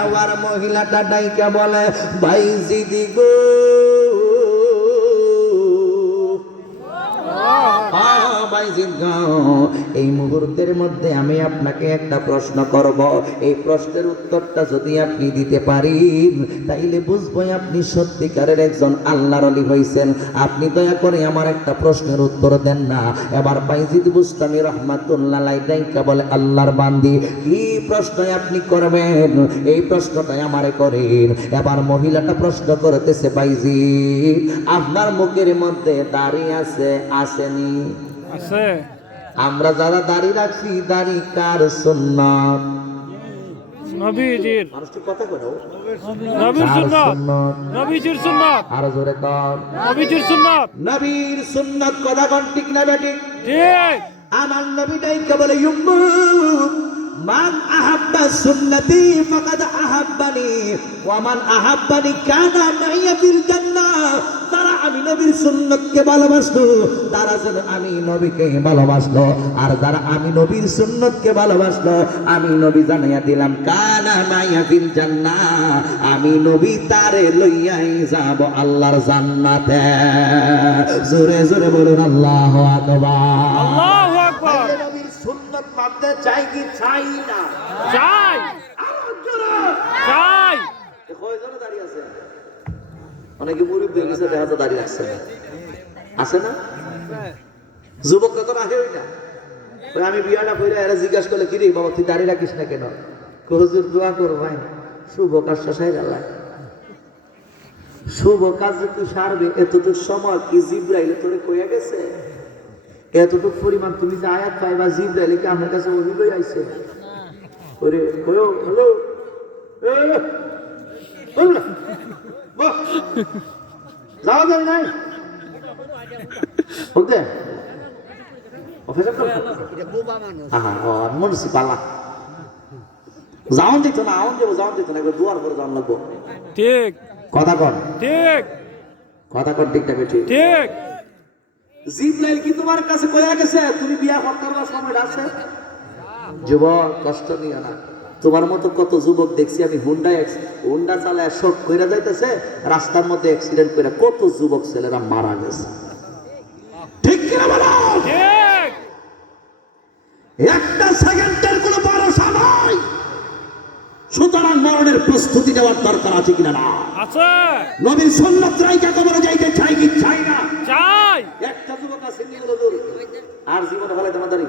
এবার মহিলাটা ডাইকা বলে বাইজিদ গো এই মুহূর্তের মধ্যে আমি আপনাকে একটা প্রশ্ন করব, এই প্রশ্নের উত্তরটা যদি আপনি দিতে পারেন তাইলে বুঝবো আপনি সত্যিকারের একজন আল্লাহর ওলি হইছেন। আপনি দয়া করে আমার একটা প্রশ্নের উত্তর দেন না। এবার বাইজিদ বুস্তামি রহমাতুল্লাহ আলাইহি ডাইকা বলে আল্লাহর বান্দি কি প্রশ্ন আপনি করবেন, এই প্রশ্নটাই আমারে করেন। এবার মহিলাটা প্রশ্ন করতেছে বাইজিদ আপনার মুখের মধ্যে দাড়ি আছে আসেনি? আছে। আমরা যারা দাড়ি রাখছি দাড়ি কার সুন্নাত? নবীজির। মানুষটি কথা বলো নবীর কার সুন্নাত। সুন্নাত? নবীজির সুন্নাত। আর জোরে কর নবীজির সুন্নাত। নবীর সুন্নাত। কথা কোন ঠিক না বেঠিক? ঠিক। আমার নবীটাই কেবল উম্মত মান আহাব্বা সুন্নতি ফাকাদ আহাব্বানি ওয়া মান আহাব্বানি কানা মাইয়া ফিল জান্নাহ। তারা আমি নবীর সুন্নতকে ভালোবাসলো তারা যেন আমি নবীকে ভালোবাসলো, আর যারা আমি নবীর সুন্নতকে ভালোবাসলো আমি নবী জানাইয়া দিলাম কানা মাইয়া ফিল জান্নাহ, আমি নবী তারে লইয়াই যাব আল্লাহর জান্নাতে। জোরে জোরে বলুন আল্লাহু আকবার। আল্লাহু আকবার। নবীর সুন্নাত মানতে চাই কি চাই না? চাই। চাই। কয়জনে দাঁড়িয়ে আছে? অনেকে মুরব্বি হয়ে গেছে, দেখা যায় দাঁড়িয়ে আসছে না, আছে না? যুবকরা তো রাখে ওই না। ওই আমি বিয়াটা কইরা এরা জিজ্ঞাসা করলে কি রে বাবা তুই দাঁড়িয়ে রাখিস না কেন? হুজুর দোয়া করো ভাই শুভ কাজ শেষাই গেল। শুভ কাজ তুই সারবে এতটুকু সময় কি জিব্রাইল তোরে কইয়া গেছে? এতটুকু পরিমাণ তুমি যে আয়াত পাইবা জিব্রাইল কি আমার কাছে অভিনয় আইছে? ওরে কইও হ্যালো যাওয়া যায় নাই বলতে যাওন দিত না, আউন যাবো যাওন দিত না, একবার দুয়ার করে যাওয়ান লাগবো। ঠিক। কথা কন ঠিক। কথা কন ঠিকটা বেঠি ঠিক। জিব্রাইল কি তোমার কাছে কইয়া গেছে তুমি বিয়া করতে পারবা সময় আছে? যুবক কষ্ট নিও না, তোমার মতো কত যুবক দেখছি আমি হুন্ডা চালায় শোক কইরা যাইতেছে, রাস্তার মধ্যে অ্যাক্সিডেন্ট কইরা কত যুবক ছেলেরা মারা গেছে। ঠিক কিনা বলো? ঠিক। একটা সেকেন্ডের কোনো ভরসা নাই, সুতরাং মরণের প্রস্তুতি নেওয়ার দরকার আছে কিনা? না আছে। নবীর সুন্নাত রাইকা কবরে যাইতে চাই কি চাই না? চাই। একটা যুবক আছে হুজুর আর জীবনে ভালো তোমার দাঁড়ি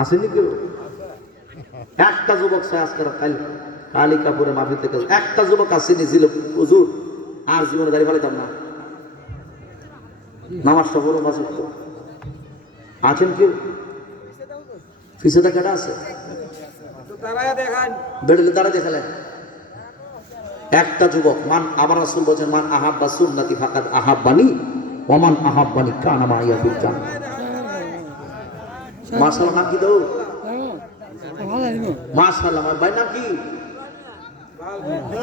আসেনি কেউ? একটা যুবক চাই আজকে কালী কাপুরে মাফি থেকে একটা যুবক আসেনি ছিল হুজুর আর জীবনে দাঁড়িয়ে ফেলাইতাম না, নামাজটা বড় মাসে আছেন কেউ? পিছনে কেটা আছে বেড়ে তারা দেখালেন একটা যুবক মান আমার রাসূল বলেছেন মান আহাব্বা সুন্নতি ফাকাদ আহাব্বানি ওয়া মান আহাব্বানি কানা মাইয়া ফিল জান্নাহ। মাশাআল্লাহ নাম কি দাও? মাশাআল্লাহ আমার ভাই নাম কি?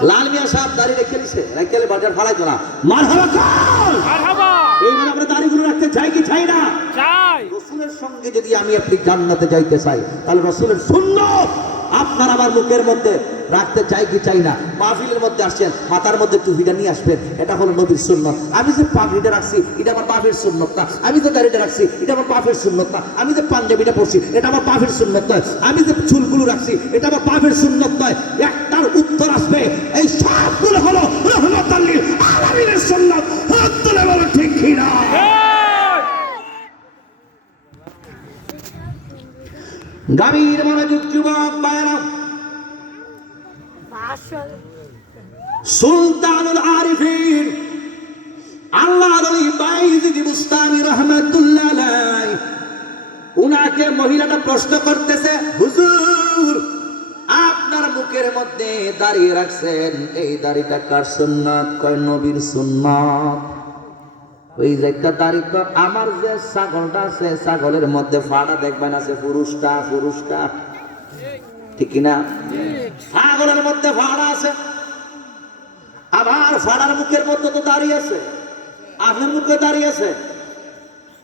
লাল মিয়া সাহেব দাড়ি রেখে দিছে, রেখে বাজার ফালাইতো না। মারহাবা কর। মারহাবা। এইভাবে আমরা দাড়িগুলো রাখতে চাই কি চাই না? চাই। রসুলের সঙ্গে যদি আমি আপনি জান্নাতে যাইতে চাই, তাহলে রসুলের সুন্নাত আপনার আমার মুখের মধ্যে রাখতে চাই কি চাই না? মাহফিলের মধ্যে আসছেন, মাথার মধ্যে টুপিটা নিয়ে আসবেন, এটা হলো নবীর সুন্নত। আমি যে পাগড়িটা রাখছি এটা আমার বাপের সুন্নত না। আমি যে দাড়িটা রাখছি এটা আমার বাপের সুন্নত না। আমি যে পাঞ্জাবিটা পরছি এটা আমার বাপের সুন্নত নয়। আমি যে চুলগুলো রাখছি এটা আমার বাপের সুন্নত নয়। একটার উত্তর আসবে, এই সবগুলো হলো রহমতুল লিল আলামিনের সুন্নত। হাত তুলে বলো ঠিক কি না? গাভীর মনোযোগ যুবক ভাইরা, সুলতানুল আরিফিন আল্লাহর ওলি বাইজিদ বুস্তামি রাহমাতুল্লাহ আলাইহি, উনাকে মহিলাটা প্রশ্ন করতেছে, হুজুর আপনার মুখের মধ্যে দাড়ি রাখছেন, এই দাড়িটা কার সুন্নাত? কয় নবীর সুন্নাত। ওই যে একটা দাড়ি তো আমার যে ছাগলটা আছে, ছাগলের মধ্যে ফাড়া দেখবেন আছে, পুরুষটা ঠিক কিনা? ছাগলের মধ্যে ফাড়া আছে, আমার ফাড়ার মুখের মধ্যে তো দাঁড়িয়ে আছে, আপনার মুখে দাঁড়িয়ে আছে।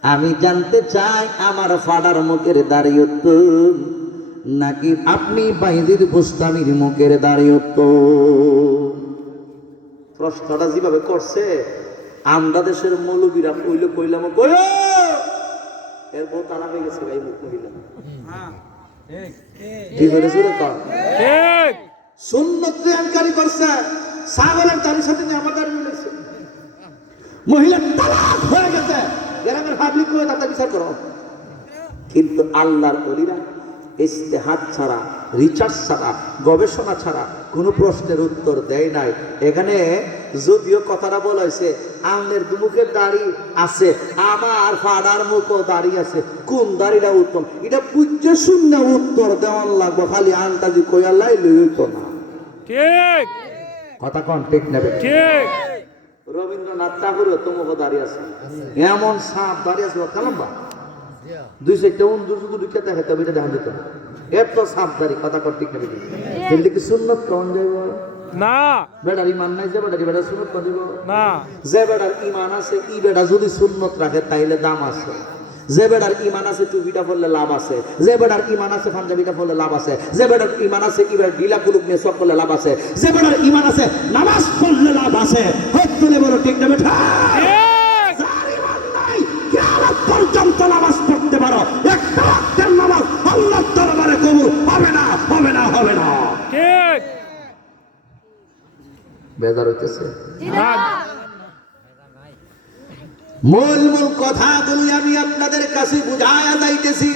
আমি জানতে চাই আমার ফাড়ার মুখের দাঁড়িয়ে তো নাকি আপনি বাইজিদ বুস্তামির মুখের দাঁড়িয়ে তো? প্রশ্নটা যেভাবে করছে, আমরা দেশের মৌলবীরা কইলে কইলাম এর বউ তারা হয়ে গেছে ভাই মুখ মহিলা। কি করেছে রে? ঠিক। সুন্নত রিয়ানকারী করছে, ছাগলের দাড়ির সাথে আমার দাড়ি মিলেছে, মহিলা তালাক হয়ে গেছে, গ্রামের পাবলিক করে তাদের বিচার করো। কিন্তু আল্লাহর ওলিরা ইস্তেহাদ ছাড়া, রিসার্চ ছাড়া, গবেষণা ছাড়া কোনো প্রশ্নের উত্তর দেয় নাই। এখানে যদিও কথাটা বলা হয়েছে আমের মুখের দাড়ি আছে, আমার ফাড়ার মুখও দাড়ি আছে, কোন দাড়িটা উত্তম এটা বুঝতে শুনে উত্তর দেওয়ার লাগবে, খালি আন্তাজি কইয়া লাইলে হইতো না। ঠিক। কথা কন ঠিক নেবে? ঠিক। রবীন্দ্রনাথ ঠাকুরও তো মুখে দাড়ি আছে, এমন সাপ দাড়ি আছে লম্বা, দুই চারটা দুটো খেতে খেতে এটা দেখা যেত, এত সাপ দাড়ি। কথা কন ঠিক নেবে? কিন্তু কি সুন্নত কন যাইব না? বেটার ইমান নাই যে বেটা সুন্নত কন দিব না। যে বেটার ইমান আছে, ই বেটা যদি সুন্নত রাখে তাইলে দাম আছে। যে বেটার ইমান আছে টুপিটা পরলে লাভ আছে, যে বেটার ইমান আছে পাঞ্জাবিটা পরলে লাভ আছে, যে বেটার ইমান আছে কি বেটার ঢিলা কুলুপ নিয়ে সব করলে লাভ আছে, যে বেটার ইমান আছে নামাজ পড়লে লাভ আছে। হত্যলে বড় ঠিক নেবে? যার ইমান নাই কিয়ামত পর্যন্ত নামাজ পড়তে পারো, একটা ওয়াক্তের নামাজ আল্লাহর দরবারে কবুল হবে না, হবে না, হবে না। ঠিক। বেজার হইতেছে? না। মূল কথাগুলি আমি আপনাদের কাছে বুঝায়া যাইতেছি।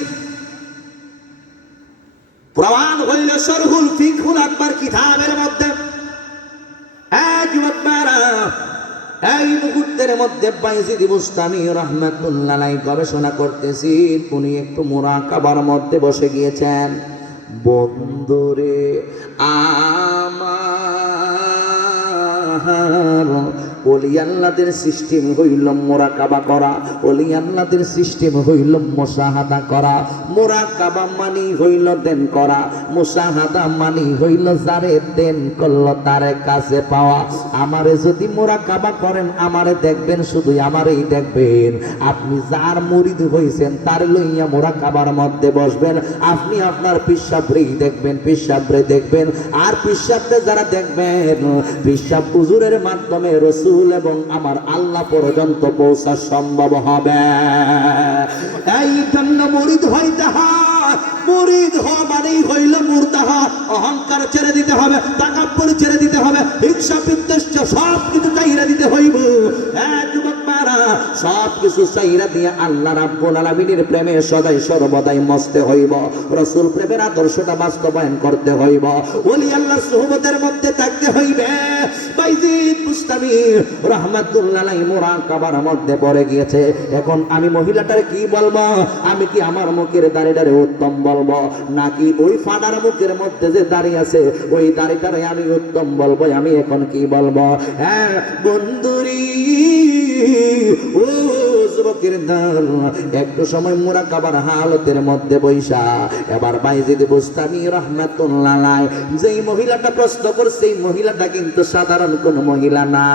প্রমাণ হইল শরহুল ফিকহুল আকবার কিতাবের মধ্যে। এই মুহূর্তের মধ্যে বাইজিদ বুস্তামি রাহমাতুল্লাহ আলাইহি গবেষণা করতেছি, উনি একটু মুরাকাবার মধ্যে বসে গিয়েছেন। বন্ধুরে আমার ওলি আল্লাহদের সিস্টেম হইল মুরাকাবা করা, ওলি আল্লাহদের সিস্টেম হইল মুশাহাদা করা। মুরাকাবা মানি হইল দেন করা, মুশাহাদা মানি হইল যারে দেন করলো তারে কাছে পাওয়া। আমারে যদি মুরাকাবা করেন, আমারে দেখবেন, শুধু আমারেই দেখবেন। আপনি যার মুরিদ হইছেন তার লইয়া মুরাকাবার মধ্যে বসবেন, আপনি আপনার পিসাবরেই দেখবেন, পিসাবরে দেখবেন। আর পিসাবরে যারা দেখবেন, পিসাব হুজুরের মাধ্যমে রসুল এবং আমার আল্লাহ পর্যন্ত পৌঁছা সম্ভব হবে। এই জন্য মুরিদ হইতে হয়, মুরিদ হওয়া মানেই হইল মুরতাহা। অহংকার ছেড়ে দিতে হবে, তাকাব্বুর ছেড়ে দিতে হবে, হিংসা বিদ্বেষ সব কিছু চাইরা দিতে হইব। যুবক মারা সব কিছু চাইরা দিয়ে আল্লাহ রাব্বুল আলামিনের প্রেমে সদাই সর্বদাই মস্তে হইব, রসুল প্রেমের আদর্শটা বাস্তবায়ন করতে হইব, ওলি আল্লাহর সুহবতের মধ্যে থাকতে হইবে। বাইজিদ বুস্তামি রাহমাতুল্লাহ আলাইহি মুরাকাবার মধ্যে পড়ে গিয়েছে। এখন আমি মহিলাটার কি বলবো? আমি কি আমার মুখের দাড়িটারে উত্তম বলবো, নাকি ওই ফাডার মুখের মধ্যে যে দাড়ি আছে ওই দাড়িটারে আমি উত্তম বলবো? আমি এখন কি বলবো? হ্যাঁ বন্ধুরি, ও যুবকের দল একটু সময় মুরাকাবার হালতের মধ্যে বৈশা এবার বাইজিদ বুস্তামি রাহমাতুল্লাহ আলাইহি যেই মহিলাটা প্রশ্ন করছে এই মহিলাটা কিন্তু সাধারণ কোন মহিলা না,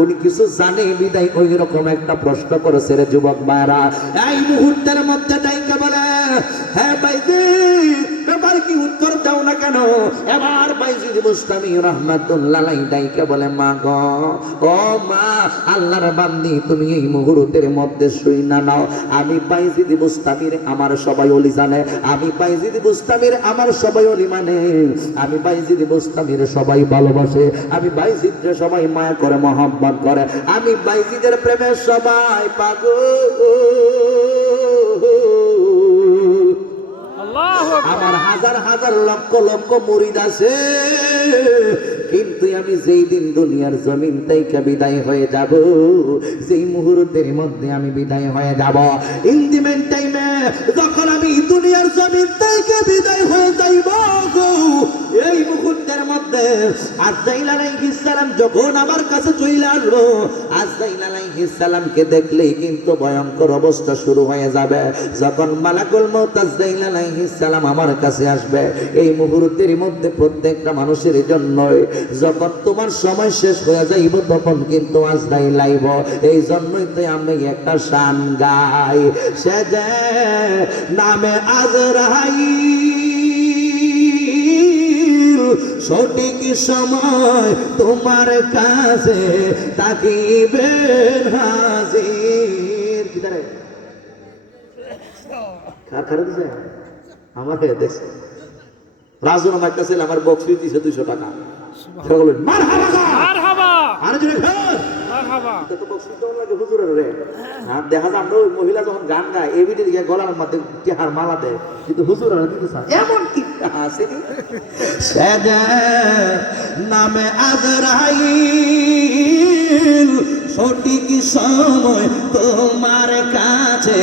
উনি কিছু জানে বিদায় ওই রকম একটা প্রশ্ন করেছে রে যুবক ভাইরা। এই মুহূর্তের মধ্যে ডাইকা বলে, হ্যাঁ বাইজিদ ব্যাপার কি, উত্তর দাও না কেন? এবার বাইজিদ বুস্তামি রাহমাতুল্লাহ আলাইহি ডাইকা বলে, মা গো, ও মা, আল্লাহর বান্দি তুমি এই মুহূর্তের মধ্যে শুই না নাও, আমি বাইজিদ বুস্তামির আমার সবাই ওলি জানে, আমি বাইজিদ বুস্তামির আমার সবাই ওলি মানে, আমি বাইজিদ বুস্তামির সবাই ভালোবাসে, আমি বাইজিদকে সবাই মায়া করে মহব্বত করে, আমি বাইজিদের প্রেমে সবাই পাগল। আল্লাহু আকবার। আমার হাজার হাজার লক্ষ লক্ষ মুরিদ আছে, কিন্তু আমি যেই দিন দুনিয়ার জমিন থেকে বিদায় হয়ে যাব, যেই মুহূর্তের মধ্যে আমি বিদায় হয়ে যাব, ইন দি মেন টাইমে যখন আমি দুনিয়ার জমিন থেকে বিদায় হয়ে যাইব, এই মুহূর্তের মধ্যে আজরাইল আলাইহিস সালাম যখন আমার কাছে চলে আসলো, আজরাইল আলাইহিস সালামকে দেখলেই কিন্তু ভয়ঙ্কর অবস্থা শুরু হয়ে যাবে। যখন মালাকুল মউত আজরাইল আলাইহিস সালাম আমার কাছে আসবে, এই মুহূর্তের মধ্যে প্রত্যেকটা মানুষের জন্য যখন তোমার সময় শেষ হয়ে যাইব তখন কিন্তু আজরাইল আইব। এই জন্যই তো আমি একটা শান গাই, সে যে নামে আজরাইল সঠিক সময় তোমার কাছে তাকিবেন হাজির। কি করে খারাপ দিছে আমাকে দেখছে রাজু নাম একটা ছেলে আমার বক্সিস দিছে 200 টাকা। মারহাবা মারহাবা আরে জোরে খান মারহাবা। তো বক্সিস দেওয়ার লাগে হুজুরের রে। আর দেখা যায় আমরা ওই মহিলা যখন গান গায় এভিডেন্স গিয়ে গলার মধ্যে টিহার মালা দেয়, কিন্তু হুজুরের দিতে চায় এমন কি আসেনি। সাদা নামে আজরাইল সঠিক সময় তোমার কাছে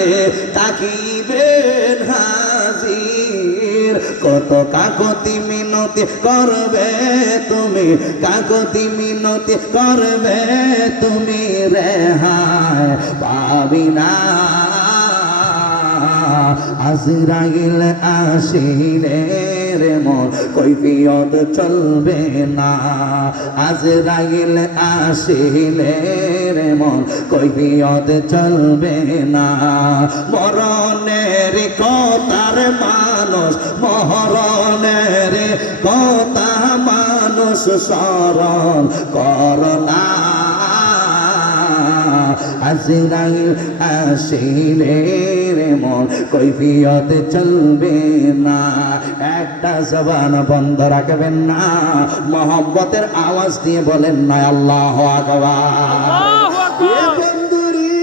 তাকিবেন হাজির। কত কাকতি মিনতি করবে তুমি, কাকতি মিনতি করবে তুমি, রেহাই পাবি না। আজরাইল আসিলে রে মন কৈফিয়ত চলবে না, আজরাইল আসিলে রে মন কৈফিয়ত চলবে না। মরণের কথার মানুষ, মরণের কথা মানুষ স্মরণ করনা। আজরাইল আসিলে রে মন কৈফিয়ত চলবে না। একটা জবান বন্ধ রাখবেন না, মহব্বতের আওয়াজ দিয়ে বলেন না আল্লাহু আকবার। আল্লাহু আকবার। বন্ধুরি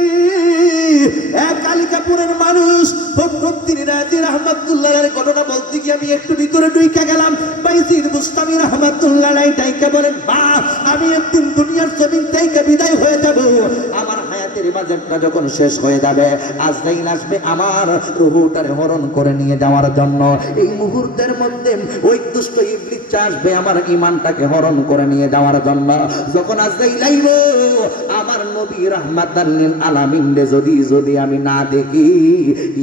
এক কালিকাপুরের মানুষ ফখরুদ্দিন রাজি রাহমাতুল্লাহ আলাইহির ঘটনা বলতে গিয়ে আমি একটু ভিতরে ঢুইকা গেলাম। বাইজিদ বুস্তামি রাহমাতুল্লাহ আলাইহি ডাইকা বলেন, বা আমি একদিন দুনিয়ার জমিন থেকে বিদায় হয়ে যাব, আমার হায়াতের বাজেটটা যখন শেষ হয়ে যাবে আজরাইল আসবে আমার রূহটারে হরণ করে নিয়ে যাওয়ার জন্য। এই মুহূর্তের মধ্যে ওই দুষ্ট ইবলিস আসবে আমার ঈমানটাকে হরণ করে নিয়ে যাওয়ার জন্য। যখন আজরাইল আইব আমার নবী রাহমাতাল লিল আলামিন যদি আমি না দেখি,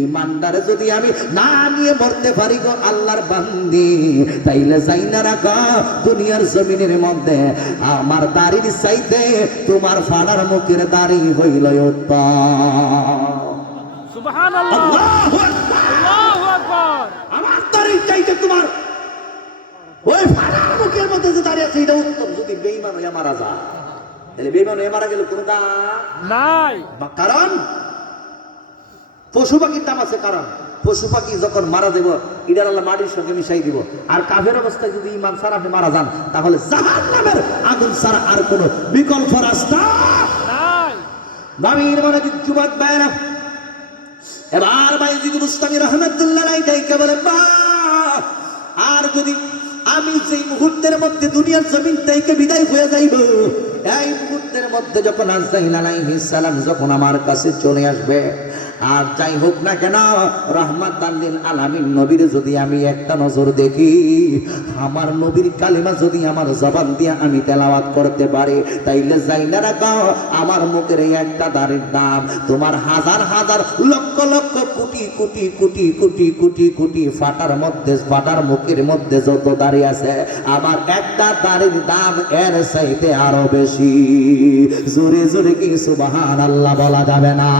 ঈমানদারে যদি আমি না নিয়ে মরতে পারি গো আল্লাহর বান্দি, তাইলে যাইনা রাখা দুনিয়ার জমিনের মধ্যে আমার দাড়ির চাইতে তোমার ফাড়ার মুখের দাড়ি হইল উত্তম। সুবহানাল্লাহ। আল্লাহু আকবার। আল্লাহু আকবার। আমার দাড়ির চাইতে তোমার ওই ফাড়ার মুখের মধ্যে যে দাঁড়িয়ে আছে এটা উত্তম। যদি বেঈমান হয়ে মারা যায় তাহলে বেঈমান হয়ে মারা গেলে কোনো দাম নাই। কারণ পশু পাখির দাম আছে, কারণ পশু পাখি যখন মারা দেব ইডার আল্লাহ মাটির সঙ্গে মিশাই দিব। আর কাফের অবস্থায় যদি ঈমান ছাড়া আপনি মারা যান তাহলে জাহান্নামের আগুন ছাড়া আর কোনো বিকল্প রাস্তা নাই। নবীর মনোযোগ যুবক ভাইরা, এবার বাইজিদ বুস্তামি রাহমাতুল্লাহ আলাইহি ডাইকা বলে, মা আর যদি আমি যেই মুহূর্তের মধ্যে দুনিয়ার জমিন থেকে বিদায় হয়ে যাইব, এই মুহূর্তের মধ্যে যখন আজরাইল আলাইহিস সালাম যখন আমার কাছে চলে আসবে, আর যাই হোক না কেন রাহমাতাল লিল আলামিন নবীর যদি আমি একটা নজর দেখি, আমার নবীর কালিমা যদি আমার জবান দিয়ে আমি তেলাওয়াত করতে পারি, তাইলে যাইনা রাখো আমার মুখের এই একটা দাড়ির দাম তোমার হাজার হাজার লক্ষ লক্ষ কোটি কোটি কোটি কোটি কোটি কোটি ফাটার মধ্যে, ফাটার মুখের মধ্যে যত দাড়ি আছে, আমার একটা দাড়ির দাম এর চাইতে আরো বেশি। জোরে জোরে কি সুবহানাল্লাহ বলা যাবে না?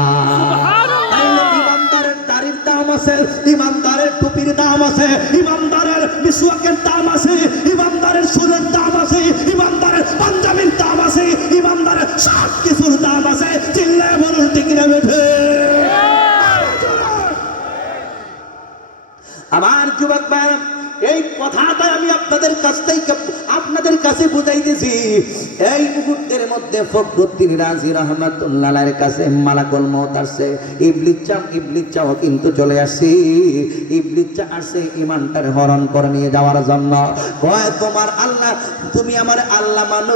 তাইলে ইমানদারের দাড়ির দাম আছে, ইমানদারের টুপির দাম আছে, ইমানদারের মিসওয়াকের দাম আছে, ইমানদারের সুরের দাম আছে, ইমানদারের পাঞ্জাবির দাম আছে, ইমানদারের সব কিছুর দাম আছে। চিল্লায় বলুন ঠিক না বেঠে? আমার যুবক ভাই, এই কথাটা আমি আপনাদের কাছে বুঝাইতেছি। এই মুহূর্তের মধ্যে ফখরুদ্দিন রাজি রাহমাতুল্লাহ আলাইহির কাছে মালাকুল মউত আসছে। ইবলিস চাও কিন্তু চলে আসছে। ইবলিস চা আসছে ঈমানটার হরণ করে নিয়ে যাওয়ার জন্য। কয় তোমার আল্লাহ, তুমি আমার আল্লাহ মানো?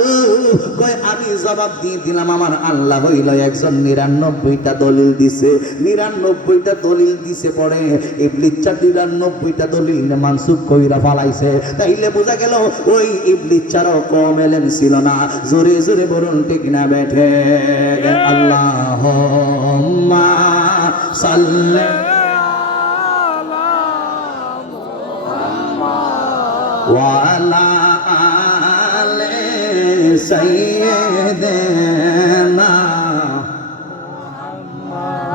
কয় আমি জবাব দিয়ে দিলাম আমার আল্লাহ হইল একজন। 99টা দলিল দিছে, 99টা দলিল দিছে। পড়ে ইবলিস চা 99টা দলিল মানসুখ কইরা ফালাইছে। তাইলে বোঝা গেল ওই ইবলিস ছাড়াও কম এলেম ছিল না। জোরে জোরে বলুন ঠিক না বেঠে? আল্লাহুম্মা সাল্লি ওয়া আলা আলি সাইয়্যিদিনা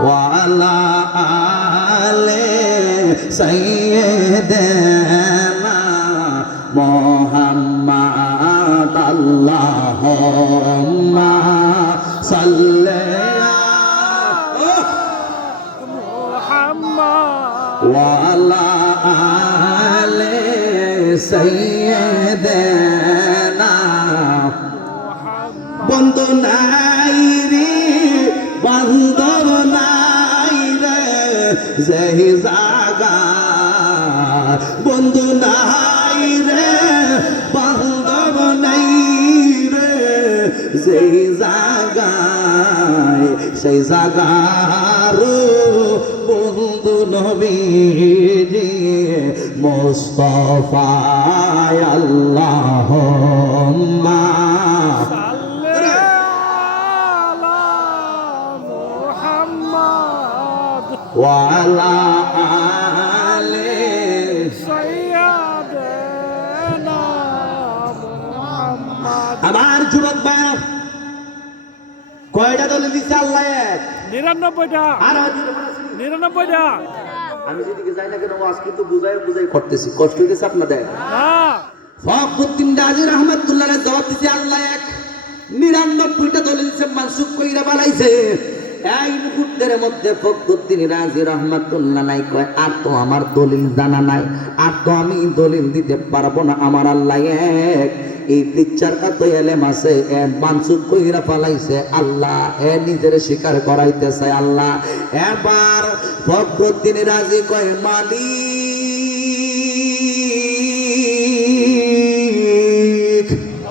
ওয়া আলা আলি সাইয়্যিদিনা মুহাম্মাদ। আল্লাহুম্মা সাল্লি ওয়া আলা আলি সাইয়্যিদিনা। বন্ধু নাই রে, বান্ধব নাই রে যেই জাগা, বন্ধু নাই রে, বান্ধব নাই রে যেই জাগায়, সেই জাগার বন্ধু নবীজি মুস্তাফা। আল্লাহুম্মা ওয়া আলা আলি সাইয়্যিদিনা মুহাম্মদ। আমার যুবক ভাই, কয়টা দলিল দিছে আল্লাহ? 99টা। আর 99টা। আমি যেদিকে যাই না কেন ওয়াজ কিন্তু বুঝাই করতেছি। কষ্ট হইতেছে আপনাদের? হ্যাঁ। ফখরুদ্দিন রাজি রাহমাতুল্লাহ আলাইহি জবাব দিছে আল্লাহ এক। 99টা দলিল সে মানসুখ কইরা বানাইছে। এই মুহূর্তের মধ্যে ফখরুদ্দিন রাজি রাহমাতুল্লাহ আলাইহি কয়, আর তো আমার দলিল জানা নাই, আর তো আমি দলিল দিতে পারবো না। আমার আল্লাহ এক। এই পিকচার এত এলেম আছে, মানসুখ কইরা ফালাইছে আল্লাহ। নিজের স্বীকার করাইতে চায় আল্লাহ। এবার ফখরুদ্দিন রাজি কয়, মালিক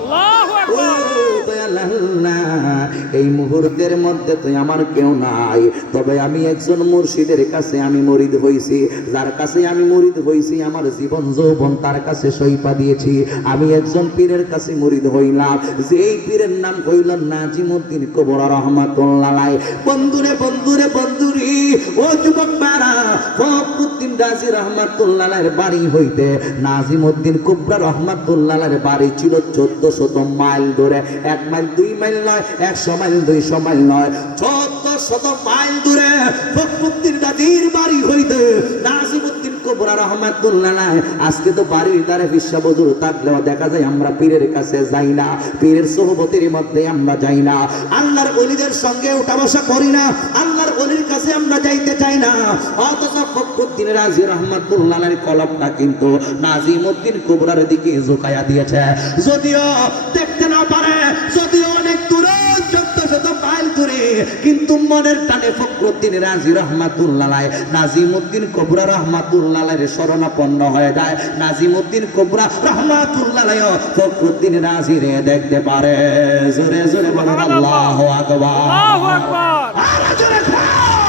আল্লাহু আকবার। এই মুহূর্তের মধ্যে তুই আমার কেউ নাই, তবে আমি একজন মুর্শিদের কাছে আমি মুরিদ হইছি। যার কাছে আমি মুরিদ হইছি আমার জীবন যৌবন তার কাছে সইপা দিয়েছি। আমি একজন পীরের কাছে মুরিদ হইলাম, যেই পীরের নাম হইল নাজিমউদ্দিন কুবরা রাহমাতুল্লাহ আলাইহি। বন্ধুরে বন্ধুরে বন্ধুরি, ও যুবক বারা, ফখরুদ্দিন রাজি রাহমাতুল্লাহ আলাইহির বাড়ি হইতে নাজিমউদ্দিন কুবরা রাহমাতুল্লাহ আলাইহির বাড়ি ছিল 1400 মাইল দূরে। 1 মাইল 2 মাইল নয়, 100 মাইল 200 মাইল নয়, 1400 মাইল দূরে ফখরুদ্দিন রাজির বাড়ি হইতে নাজিমউদ্দিন কুবরা রাহমাতুল্লাহ আলাইহি। আজকে তো বাড়ির দ্বারে ফিসা বজুর থাকলেও দেখা যায় আমরা পীরের কাছে যাই না, পীরের সোহবতের মধ্যে আমরা যাই না, আল্লাহর ওলিদের সঙ্গে উঠা বসা করি না, আল্লাহর ওলির কাছে আমরা যাইতে চাই না। অথচ ফখরুদ্দিন রাজি রাহমাতুল্লাহ আলাইহির কলবটা কিন্তু নাজিমউদ্দিন কুবরার দিকে ঝুঁকাইয়া দিয়েছে। যদিও দেখতে না পারে, যদিও অনেক দূরে 1400 মাইল দূরে কিন্তু মনের টানে ফখরুদ্দিন রাজি রহমাতুল্লাহ আলাইহি নাজিমউদ্দিন কুবরা রহমাতুল্লাহ আলাইহির শরণাপন্ন হয়ে যায়। নাজিমউদ্দিন কুবরা রহমাতুল্লাহ আলাইহি ফখরুদ্দিন রাজি রে দেখতে পারে। জোরে জোরে বলেন আল্লাহু আকবার। আল্লাহু আকবার। আরো জোরে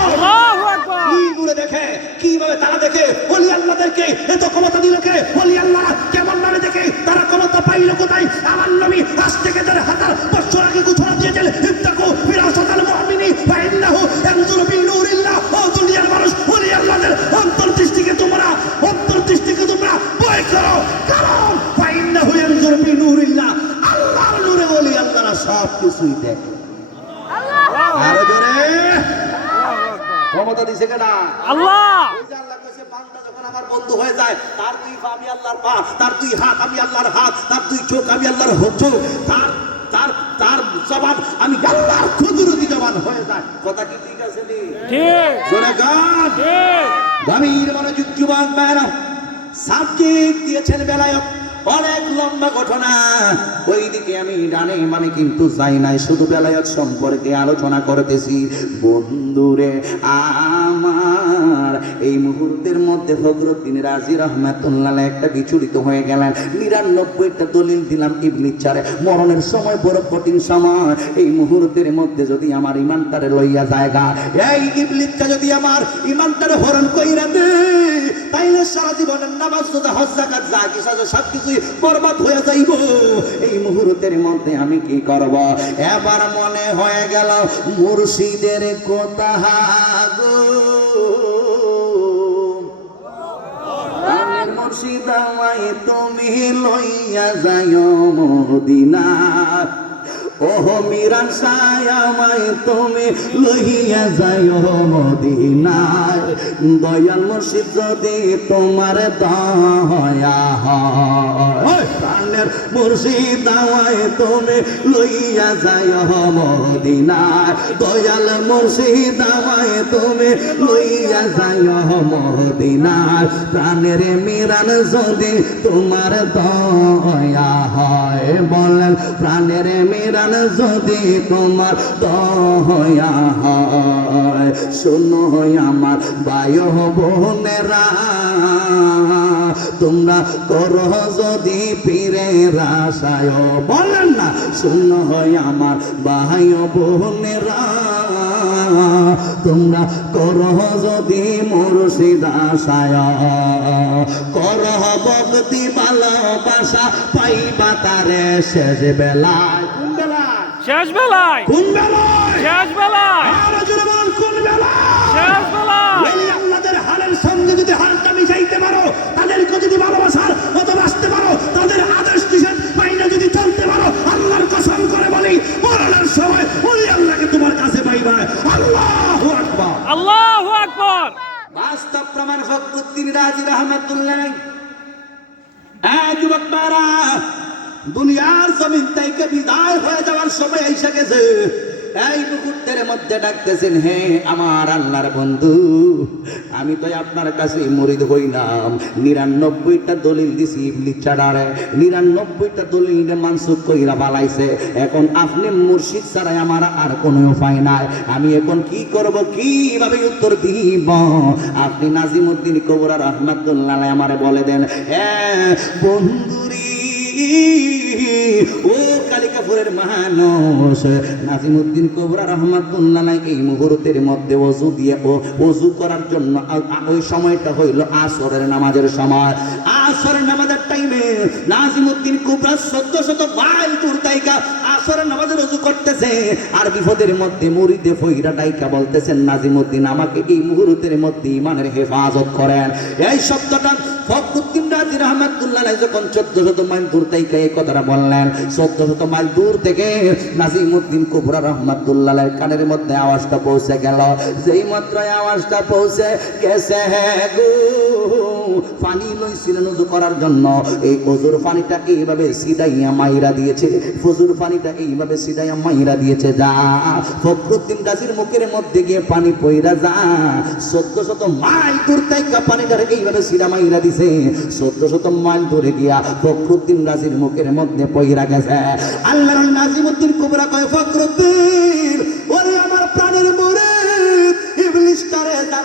আল্লাহু আকবার। কি করে দেখে, কিভাবে তারা দেখে ওলি আল্লাহদেরকে এত ক্ষমতা দিল কে? ওলি আল্লাহ কেমন নামে দেখে, তারা ক্ষমতা পাইল কোথায়? আমার নবী আজ থেকে ১,৫০০ বছর আগে ঘোষণা দিয়েছিলেন, ইত্তাকু ফিরাসাতাল মুমিনি ফা ইন্নাহু ইয়ানজুরু বিনুরিল্লাহ। ও দুনিয়ার মানুষ, ওলি আল্লাহদের অন্তর্দৃষ্টিকে তোমরা ভয় করো, কারণ ফা ইন্নাহু ইয়ানজুরু বিনুরিল্লাহ, আল্লাহর নূরে ওলি আল্লাহরা সব কিছুই দেখে। আরো জোরে ক্ষমতা দিছে কেনা আল্লাহ। ওই যে আল্লাহ কইছে বান্দা যখন আমার বন্ধু হয়ে যায়, তার দুই পা আমি আল্লাহর পা, তার দুই হাত আমি আল্লাহর হাত, তার দুই চোখ আমি আল্লাহর চোখ, তার তার তার জবান আমি আল্লাহর কুদরতি জবান হয়ে যায়। কথা কি ঠিক আছে নি? ঠিক জোরে গান। ঠিক। গভীর মনোযোগ যুবক ভাইরা, সাবজেক্ট দিয়েছেন বেলায়ত, অনেক লম্বা ঘটনা। ওইদিকে আমি ডানে বামে কিন্তু যাই নাই, শুধু বেলায়ত সম্পর্কে আলোচনা করতেছি। বন্ধুরে আমার, এই মুহূর্তের মধ্যে ফখরুদ্দিন রাজি রহমাতুল্লাহ আলাইহি একটা বিচলিত হয়ে গেলেন। ৯৯টা দলিল দিলাম ইবলিস চারে, মরণের সময় বড় কঠিন সময়। এই মুহূর্তের মধ্যে যদি আমার ইমানটারে লইয়া জায়গা, এই ইবলিসটা যদি আমার ইমানটারে হরণ কইরা দে, তাইলে সারা জীবনের নামাজ রোজা হজ যাকাত যা কিছু আছে সবকিছুই বরবাদ হয়ে যাইব। এই মুহূর্তের মধ্যে আমি কি করব? এবার মনে হয়ে গেল মুর্শিদের কথা গো, আমার মুর্শিদ আমায় তুমি লইয়া যাইও মদিনা। ওহ মিরান সাই আমায় তুমি লইয়া যাইও মদিনায়। দয়াল মুর্শিদ যদি তোমার দয়া হয়, প্রাণের মুর্শিদ আমায় তুমি লইয়া যাইও মদিনায়। দয়াল মুর্শিদ আমায় তুমি লইয়া যাইও মদিনায়। প্রাণের মিরান যদি তোমার দয়া হয়, বলেন প্রাণের মিরান যদি তোমার দয়া হয়। শোনো আমার ভাই বোনেরা, তোমরা করো যদি পীরের আশায়, বলেন না শোনো আমার ভাই বোনেরা, তোমরা করো যদি মুর্শিদ আশায়, করো ভক্তি ভালোবাসা পাইবা তারে শেষ বেলায়। কোন বেলায়? শেষ বেলায়। কোন বেলায়? শেষ বেলায়। আরো জোরে বলুন, কোন বেলায়? শেষ বেলায়। ওলি আল্লাহদের হালের সঙ্গে যদি হালটা মিশাইতে পারো, তাদেরকে যদি ভালোবাসার মতো বাঁচতে পারো, তাদের আদেশ নিষেধ পাইনা যদি চলতে পারো, আল্লাহর কসম করে বলি মরণের সময় ওলি আল্লাহকে তোমার কাছে পাইবা। আল্লাহু আকবার। আল্লাহু আকবার। বাস্তব প্রমাণ ফখরুদ্দিন রাজি রহমাতুল্লাহ। যুবক মারা, দুনিয়ার জমিন থেকে বিদায় হয়ে যাওয়ার সময় এসে গেছে। এই মুহূর্তের মধ্যে ডাকতেছেন, হে আমার আল্লাহর বন্ধু, আমি তো আপনার কাছে মুরিদ হইলাম। ৯৯টা দলিল দিছি ইবলিস ছাড়ারে, ৯৯টা দলিল মানসুখ কইরা বালাইছে। এখন আপনি মুর্শিদ ছাড়াই আমার আর কোনো উপায় নাই। আমি এখন কি করব, কিভাবে উত্তর দিব? আপনি নাজিমউদ্দিন কুবরা রহমাতুল্লাহ আলাইহি আমারে বলে দেন, হ্যাঁ বন্ধুরি, ও কালিকাপুরের মানুষ, নাজিমউদ্দিন কুবরা রহমাতুল্লাহ আলাইহি এই মুহূর্তের মধ্যে ওযু দিয়ে ওযু করার জন্য, ওই সময়টা হইল আসরের নামাজের সময়। আসরের নামাজের টাইমে নাজিমউদ্দিন কুবরা ১৪০০ মাইল দূর থেকে আসরের নামাজের ওযু করতেছে। আর বিপদের মধ্যে মুরিদে ফইরা ডাইকা বলতেছেন, নাজিমউদ্দিন আমাকে এই মুহূর্তের মধ্যে ইমানের হেফাজত করেন। এই শব্দটা ফখরুদ্দিন রাজি রহমাতুল্লাহ আলাইহি যখন ১৪০০ মাইল দূর থেকে এই কথাটা বললেন, ১৪০০ মাইল দূর থেকে নাজিমউদ্দিন কুবরা রহমাতুল্লাহ আলাইহির কানের মধ্যে আওয়াজটা পৌঁছে গেল। যেই মাত্র আওয়াজটা পৌঁছে গেছে গো, পানি লইছিলেন ওযু করার জন্য, এই ওযুর পানিটা এইভাবে সিধাইয়া মাইরা দিয়েছে, ফজুর পানিটা এইভাবে সিধাইয়া মাইরা দিয়েছে। যা ফখরুদ্দিন রাজির মুখের মধ্যে গিয়ে পানি পইরা যা, ১৪০০ মাইল দূর থেকে পানিটা এইভাবে সিধা মাইরা দিছে। ১৪০০ মাইল দূরে গিয়া ফখরুদ্দিন রাজির মুখের মধ্যে পইরা গেছে। আল্লাহর নাজিমউদ্দিন কুবরা কয়, ফখরুদ্দিন ওরে আমার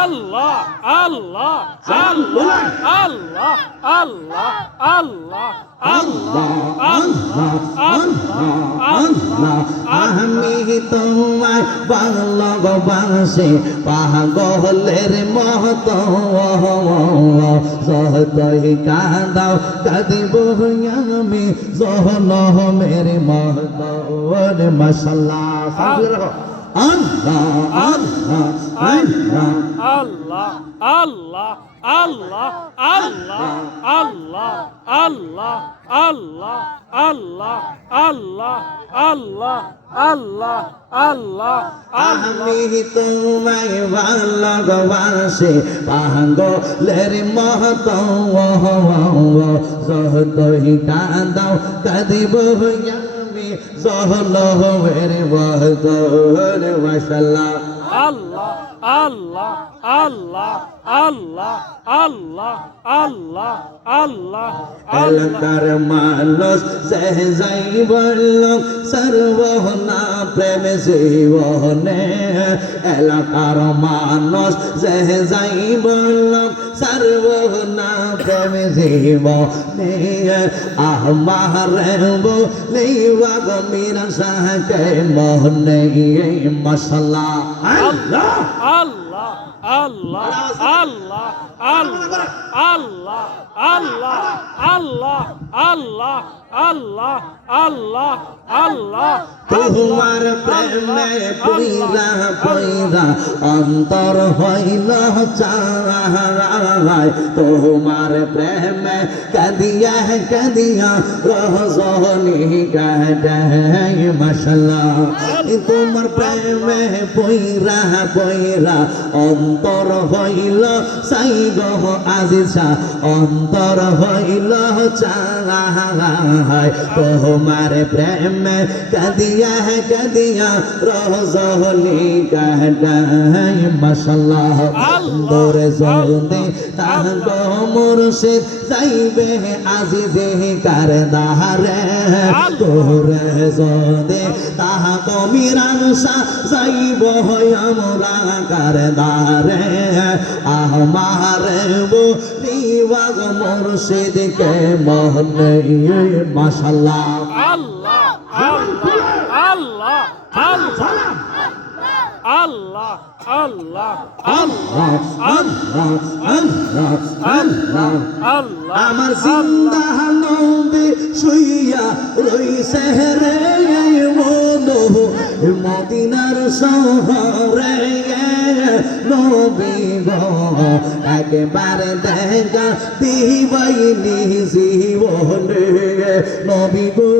আল্লাহ আল্লাহ আল্লাহ আল্লাহ আল্লাহ আল্লাহ আমি তোমায় ভালোবাসি পাগলের মতো যতই কাঁদাও কাঁদিব আমি জহনমের মতো মাশাআল্লাহ আল্লাহ আল্লাহ আল্লাহ আল্লাহ আল্লাহ আল্লাহ আল্লাহ আল্লাহ আল্লাহ আল্লাহ আল্লাহ আল্লাহ আল্লাহ আল্লাহ আল্লাহ আমি তোমায় ভালোবাসি পাগলের মতো যতই কাঁদাও কাঁদিব আমি জহনমের মতো মাশাআল্লাহ আল্লাহ আল্লাহ আল্লাহ আল্লাহ আল্লাহ আল্লাহ আল্লাহ এলাকার মানুষ সে যাই বলল সর্বনা প্রেম জীবনে এলাকার মানুষ সে যাই বলল সর্বনা প্রেম জীবনে আমার বলে গমিরা সাকে মনে মাশাআল্লাহ আল্লাহ আল্লাহ আল্লাহ আল্লাহ আল্লাহ আল্লাহ আল্লাহ আল্লাহ আল্লাহ আল্লাহ আল্লাহ আল্লাহ তোমার প্রেমে পইরা পইরা অন্তর হইল চাই তোমার প্রেমে কাঁদিয়া কাঁদিয়া রহজনি কাটাই মাশাআল্লাহ তোমার প্রেমে পইরা পইরা অন্তর হইল সাই গো আজিজা অন্তর হইল চাই তোমার প্রেমে কাঁদিয়া কাঁদিয়া রহজনি কাটাই মাশাআল্লাহ দরে জনে তাঙ্গ মুর্শিদ যাইবে আজিজে কারদারে তোরে জনে তাহা কমিরান সা যাইব আমরা কারদারে আমার বলিবা মুর্শিদ কে মনে মাশাআল্লাহ আল্লাহ আল্লাহ আল্লাহ আল্লাহ আল্লাহ আল্লাহ আল্লাহ আল্লাহ আল্লাহ আল্লাহ আল্লাহ আমার জিন্দা নবী শুইয়া রইছে রে মদিনার শহরে নবী গো একবারে দেখা দিবাইনি জীবনে নবী গো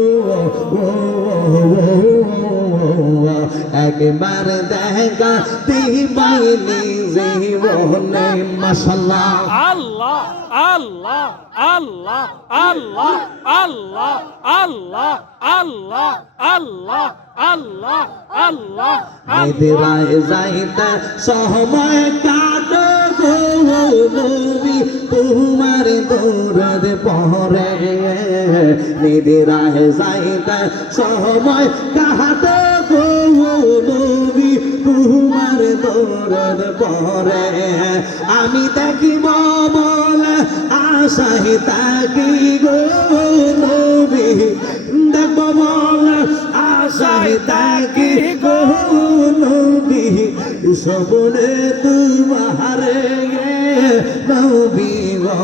একবারে দেখা দিবাইনি জীবনে মাশাআল্লাহ আল্লাহ আল্লাহ আল্লাহ আল্লাহ আল্লাহ আল্লাহ আল্লাহ আল্লাহ আল্লাহ আল্লাহ নিদিরায় যাইতে সময় কাটে গো নবী তোমার দৌড় পরে নিদিরায় যাইতে সময় কাটে গো নবী তোমার দৌড় পরে আমি দেখিব বলে আশায় তাকি গো নবী দেখব বলে আশায় তাকি গো নবী সবনে তোমারে নবী গো